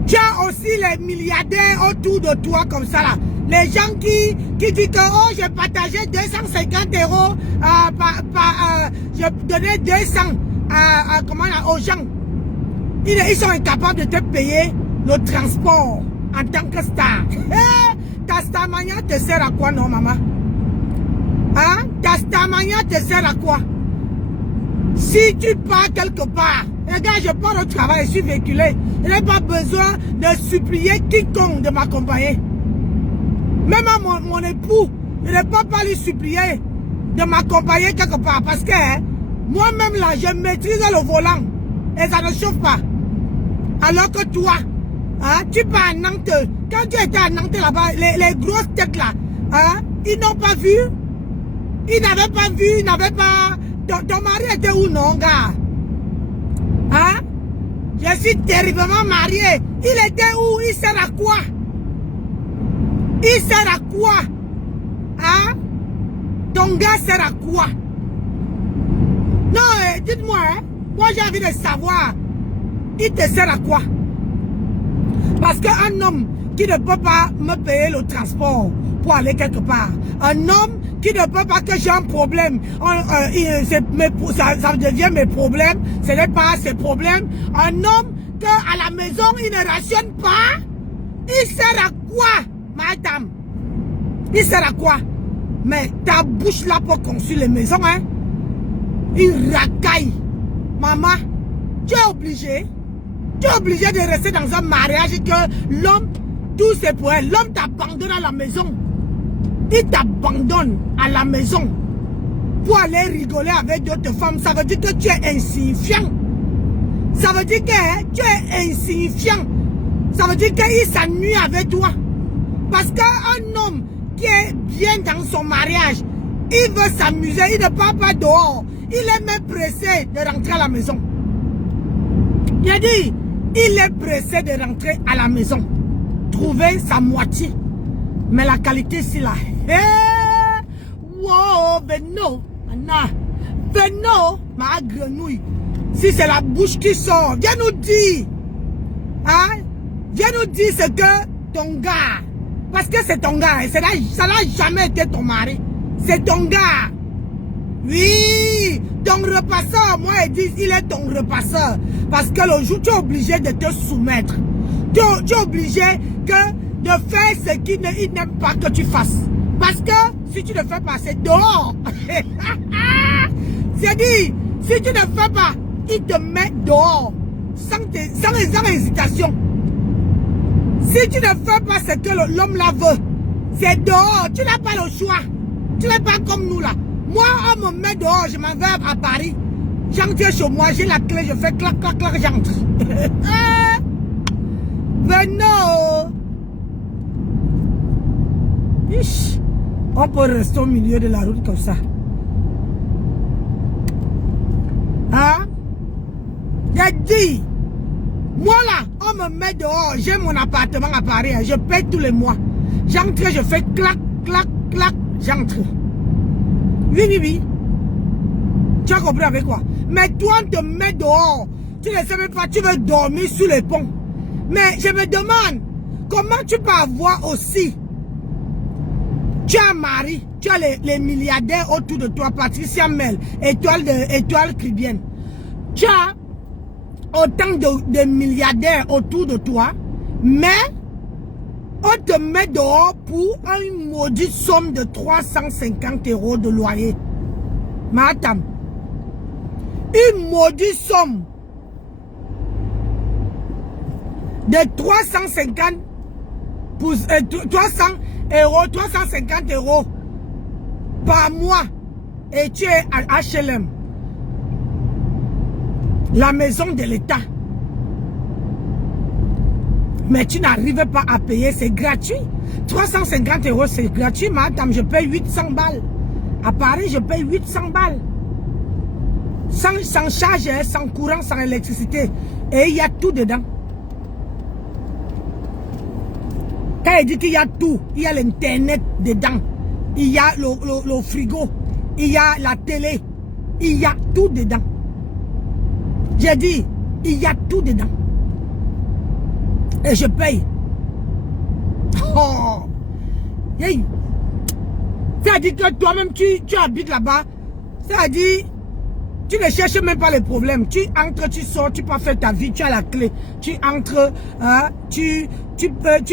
Tu as aussi les milliardaires autour de toi comme ça là. Les gens qui disent que oh, j'ai partagé 250 €, je donnais 200 aux gens. Ils sont incapables de te payer le transport en tant que star. Ta starmania te sert à quoi, non, maman? Hein? Ta starmania te sert à quoi? Si tu pars quelque part, regarde, je pars au travail, je suis véhiculé. Je n'ai pas besoin de supplier quiconque de m'accompagner. Même à mon époux, je ne peux pas lui supplier de m'accompagner quelque part. Parce que moi-même là, je maîtrise le volant. Et ça ne chauffe pas. Alors que toi, hein, tu pars à Nantes. Quand tu étais à Nantes là-bas, les grosses têtes là, hein, ils n'ont pas vu. Ils n'avaient pas vu, ils n'avaient pas... Ton mari était où, non, gars? Hein? Je suis terriblement marié. Il était où? Il sert à quoi? Il sert à quoi? Hein? Ton gars sert à quoi? Non, dites-moi, hein? Moi j'ai envie de savoir. Il te sert à quoi? Parce qu'un homme qui ne peut pas me payer le transport pour aller quelque part, un homme qui ne peut pas, que j'ai un problème, ça devient mes problèmes, ce n'est pas ses problèmes. Un homme que à la maison il ne rationne pas, il sert à quoi, madame? Il sert à quoi? Mais ta bouche là pour construire les maisons, hein? Une racaille. Maman, tu es obligé de rester dans un mariage que l'homme, tout c'est pour elle. L'homme t'abandonne à la maison. Il t'abandonne à la maison pour aller rigoler avec d'autres femmes. Ça veut dire que tu es insignifiant. Ça veut dire que tu es insignifiant. Ça veut dire qu'il s'ennuie avec toi. Parce qu'un homme qui est bien dans son mariage, il veut s'amuser, il ne part pas dehors. Il est même pressé de rentrer à la maison. J'ai dit, il est pressé de rentrer à la maison. Trouver sa moitié. Mais la qualité, c'est là. Hey! Wow, Beno, Anna. Beno, ma grenouille. Si c'est la bouche qui sort, viens nous dire. Hein? Viens nous dire ce que ton gars. Parce que c'est ton gars. Ça n'a jamais été ton mari. C'est ton gars. Oui. Ton repasseur, moi, ils disent, il est ton repasseur. Parce que le jour, tu es obligé de te soumettre. Tu es obligé de faire ce qu'il n'aime pas que tu fasses. Parce que si tu ne fais pas, c'est dehors. C'est dit, si tu ne fais pas, il te met dehors. Sans hésitation. Si tu ne fais pas ce que l'homme là veut, c'est dehors. Tu n'as pas le choix. Tu n'es pas comme nous là. Moi, on me met dehors, je m'en vais à Paris. J'entre chez moi, j'ai la clé, je fais clac, clac, clac, j'entre. Venez. On peut rester au milieu de la route comme ça. Hein? J'ai dit, moi là, on me met dehors, j'ai mon appartement à Paris, je paye tous les mois. J'entre, je fais clac, clac, clac, j'entre. Oui, oui, oui. Tu as compris avec quoi? Mais toi, on te met dehors. Tu ne sais même pas, tu veux dormir sur les ponts. Mais je me demande, comment tu peux avoir aussi? Tu as un mari, tu as les milliardaires autour de toi, Patricia Mel, étoile Caribbean. Tu as autant de milliardaires autour de toi, mais on te met dehors pour une maudite somme de 350 € de loyer. Madame, une maudite somme de 350 € par mois et tu es à HLM, la maison de l'État. Mais tu n'arrives pas à payer, c'est gratuit. 350 € c'est gratuit, madame, je paye 800 balles. À Paris, je paye 800 balles. Sans charge, sans courant, sans électricité. Et il y a tout dedans. Quand il dit qu'il y a tout, il y a l'internet dedans. Il y a le frigo. Il y a la télé. Il y a tout dedans. J'ai dit, il y a tout dedans. Et je paye. Oh! Hey. Ça dit que toi-même tu habites là-bas. Ça dit, Tu ne cherches même pas les problèmes. Tu entres, tu sors, tu peux faire ta vie, tu as la clé. Tu entres, tu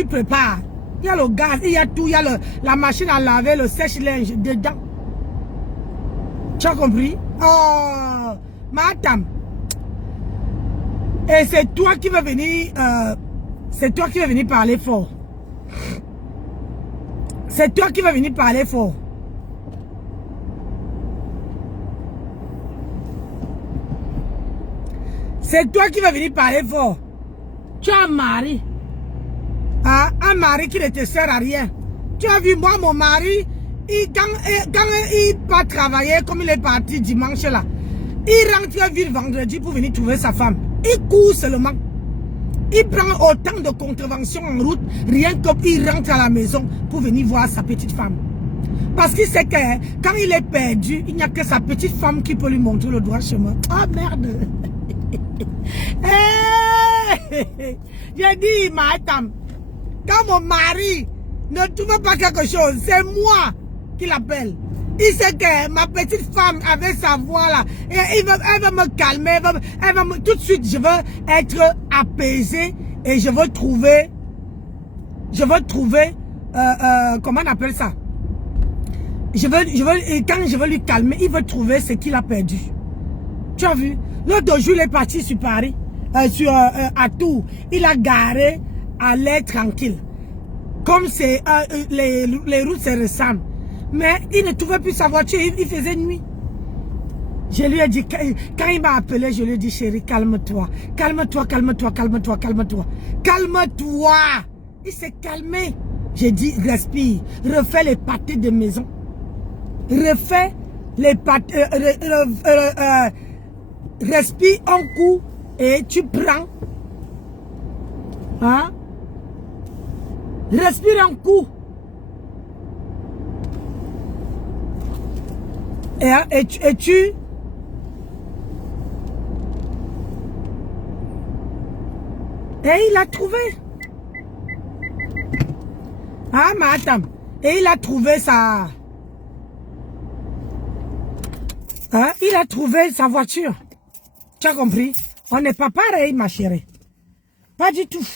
prépares. Il y a le gaz, il y a tout, il y a la machine à laver, le sèche-linge dedans. Tu as compris? Oh, madame. Et c'est toi qui vas venir, parler fort. C'est toi qui vas venir parler fort. C'est toi qui vas venir parler fort. Tu as un mari. Ah, un mari qui ne te sert à rien. Tu as vu, moi, mon mari, quand il part travailler, comme il est parti dimanche là, il rentre vite vendredi pour venir trouver sa femme. Il court seulement. Il prend autant de contraventions en route, rien qu'il rentre à la maison pour venir voir sa petite femme. Parce qu'il sait que quand il est perdu, il n'y a que sa petite femme qui peut lui montrer le droit chemin. Ah merde! J'ai dit, madame, quand mon mari ne trouve pas quelque chose, c'est moi qui l'appelle. Il sait que ma petite femme avec sa voix là, elle va me calmer, tout de suite je veux être apaisé et je veux trouver, comment on appelle ça? Et quand je veux lui calmer, il veut trouver ce qu'il a perdu. Tu as vu? L'autre jour, il est parti sur Paris, à Tours. Il a garé à l'air tranquille. Comme c'est les routes se ressemblent. Mais il ne trouvait plus sa voiture, il faisait nuit. Je lui ai dit, quand il m'a appelé, je lui ai dit, chérie, calme-toi. Calme-toi, calme-toi, calme-toi, calme-toi. Calme-toi. Il s'est calmé. J'ai dit, respire. Refais les pâtés de maison. Refais les pâtés. Respire un coup et tu prends. Hein? Respire un coup. Et tu et il a trouvé. Ah, mais attends. Et il a trouvé sa... Hein? Il a trouvé sa voiture. Tu as compris? On n'est pas pareil, ma chérie. Pas du tout.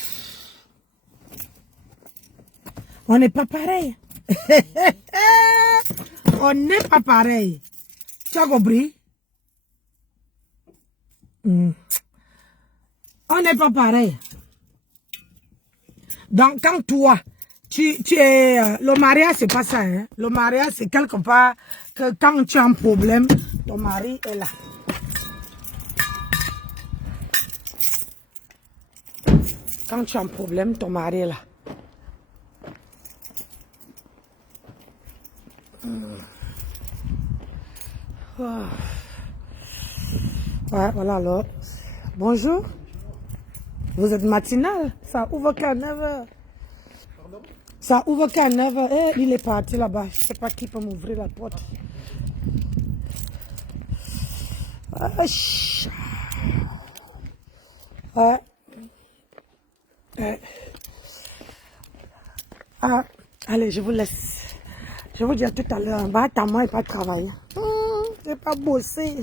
On n'est pas pareil. On n'est pas pareil. Tu as compris? On n'est pas pareil. Donc, quand toi, tu es... le mariage, c'est pas ça. Hein? Le mariage, c'est quelque part que quand tu as un problème, ton mari est là. Quand tu as un problème, ton mari est là. Ouais, voilà alors. Bonjour. Vous êtes matinal. Ça ouvre qu'à 9h. Ça ouvre qu'à 9h. Eh, il est parti là-bas. Je ne sais pas qui peut m'ouvrir la porte. Ouais. Ah, allez, je vous laisse. Je vous dis à tout à l'heure. Va à ta main et pas travailler. J'ai pas bossé.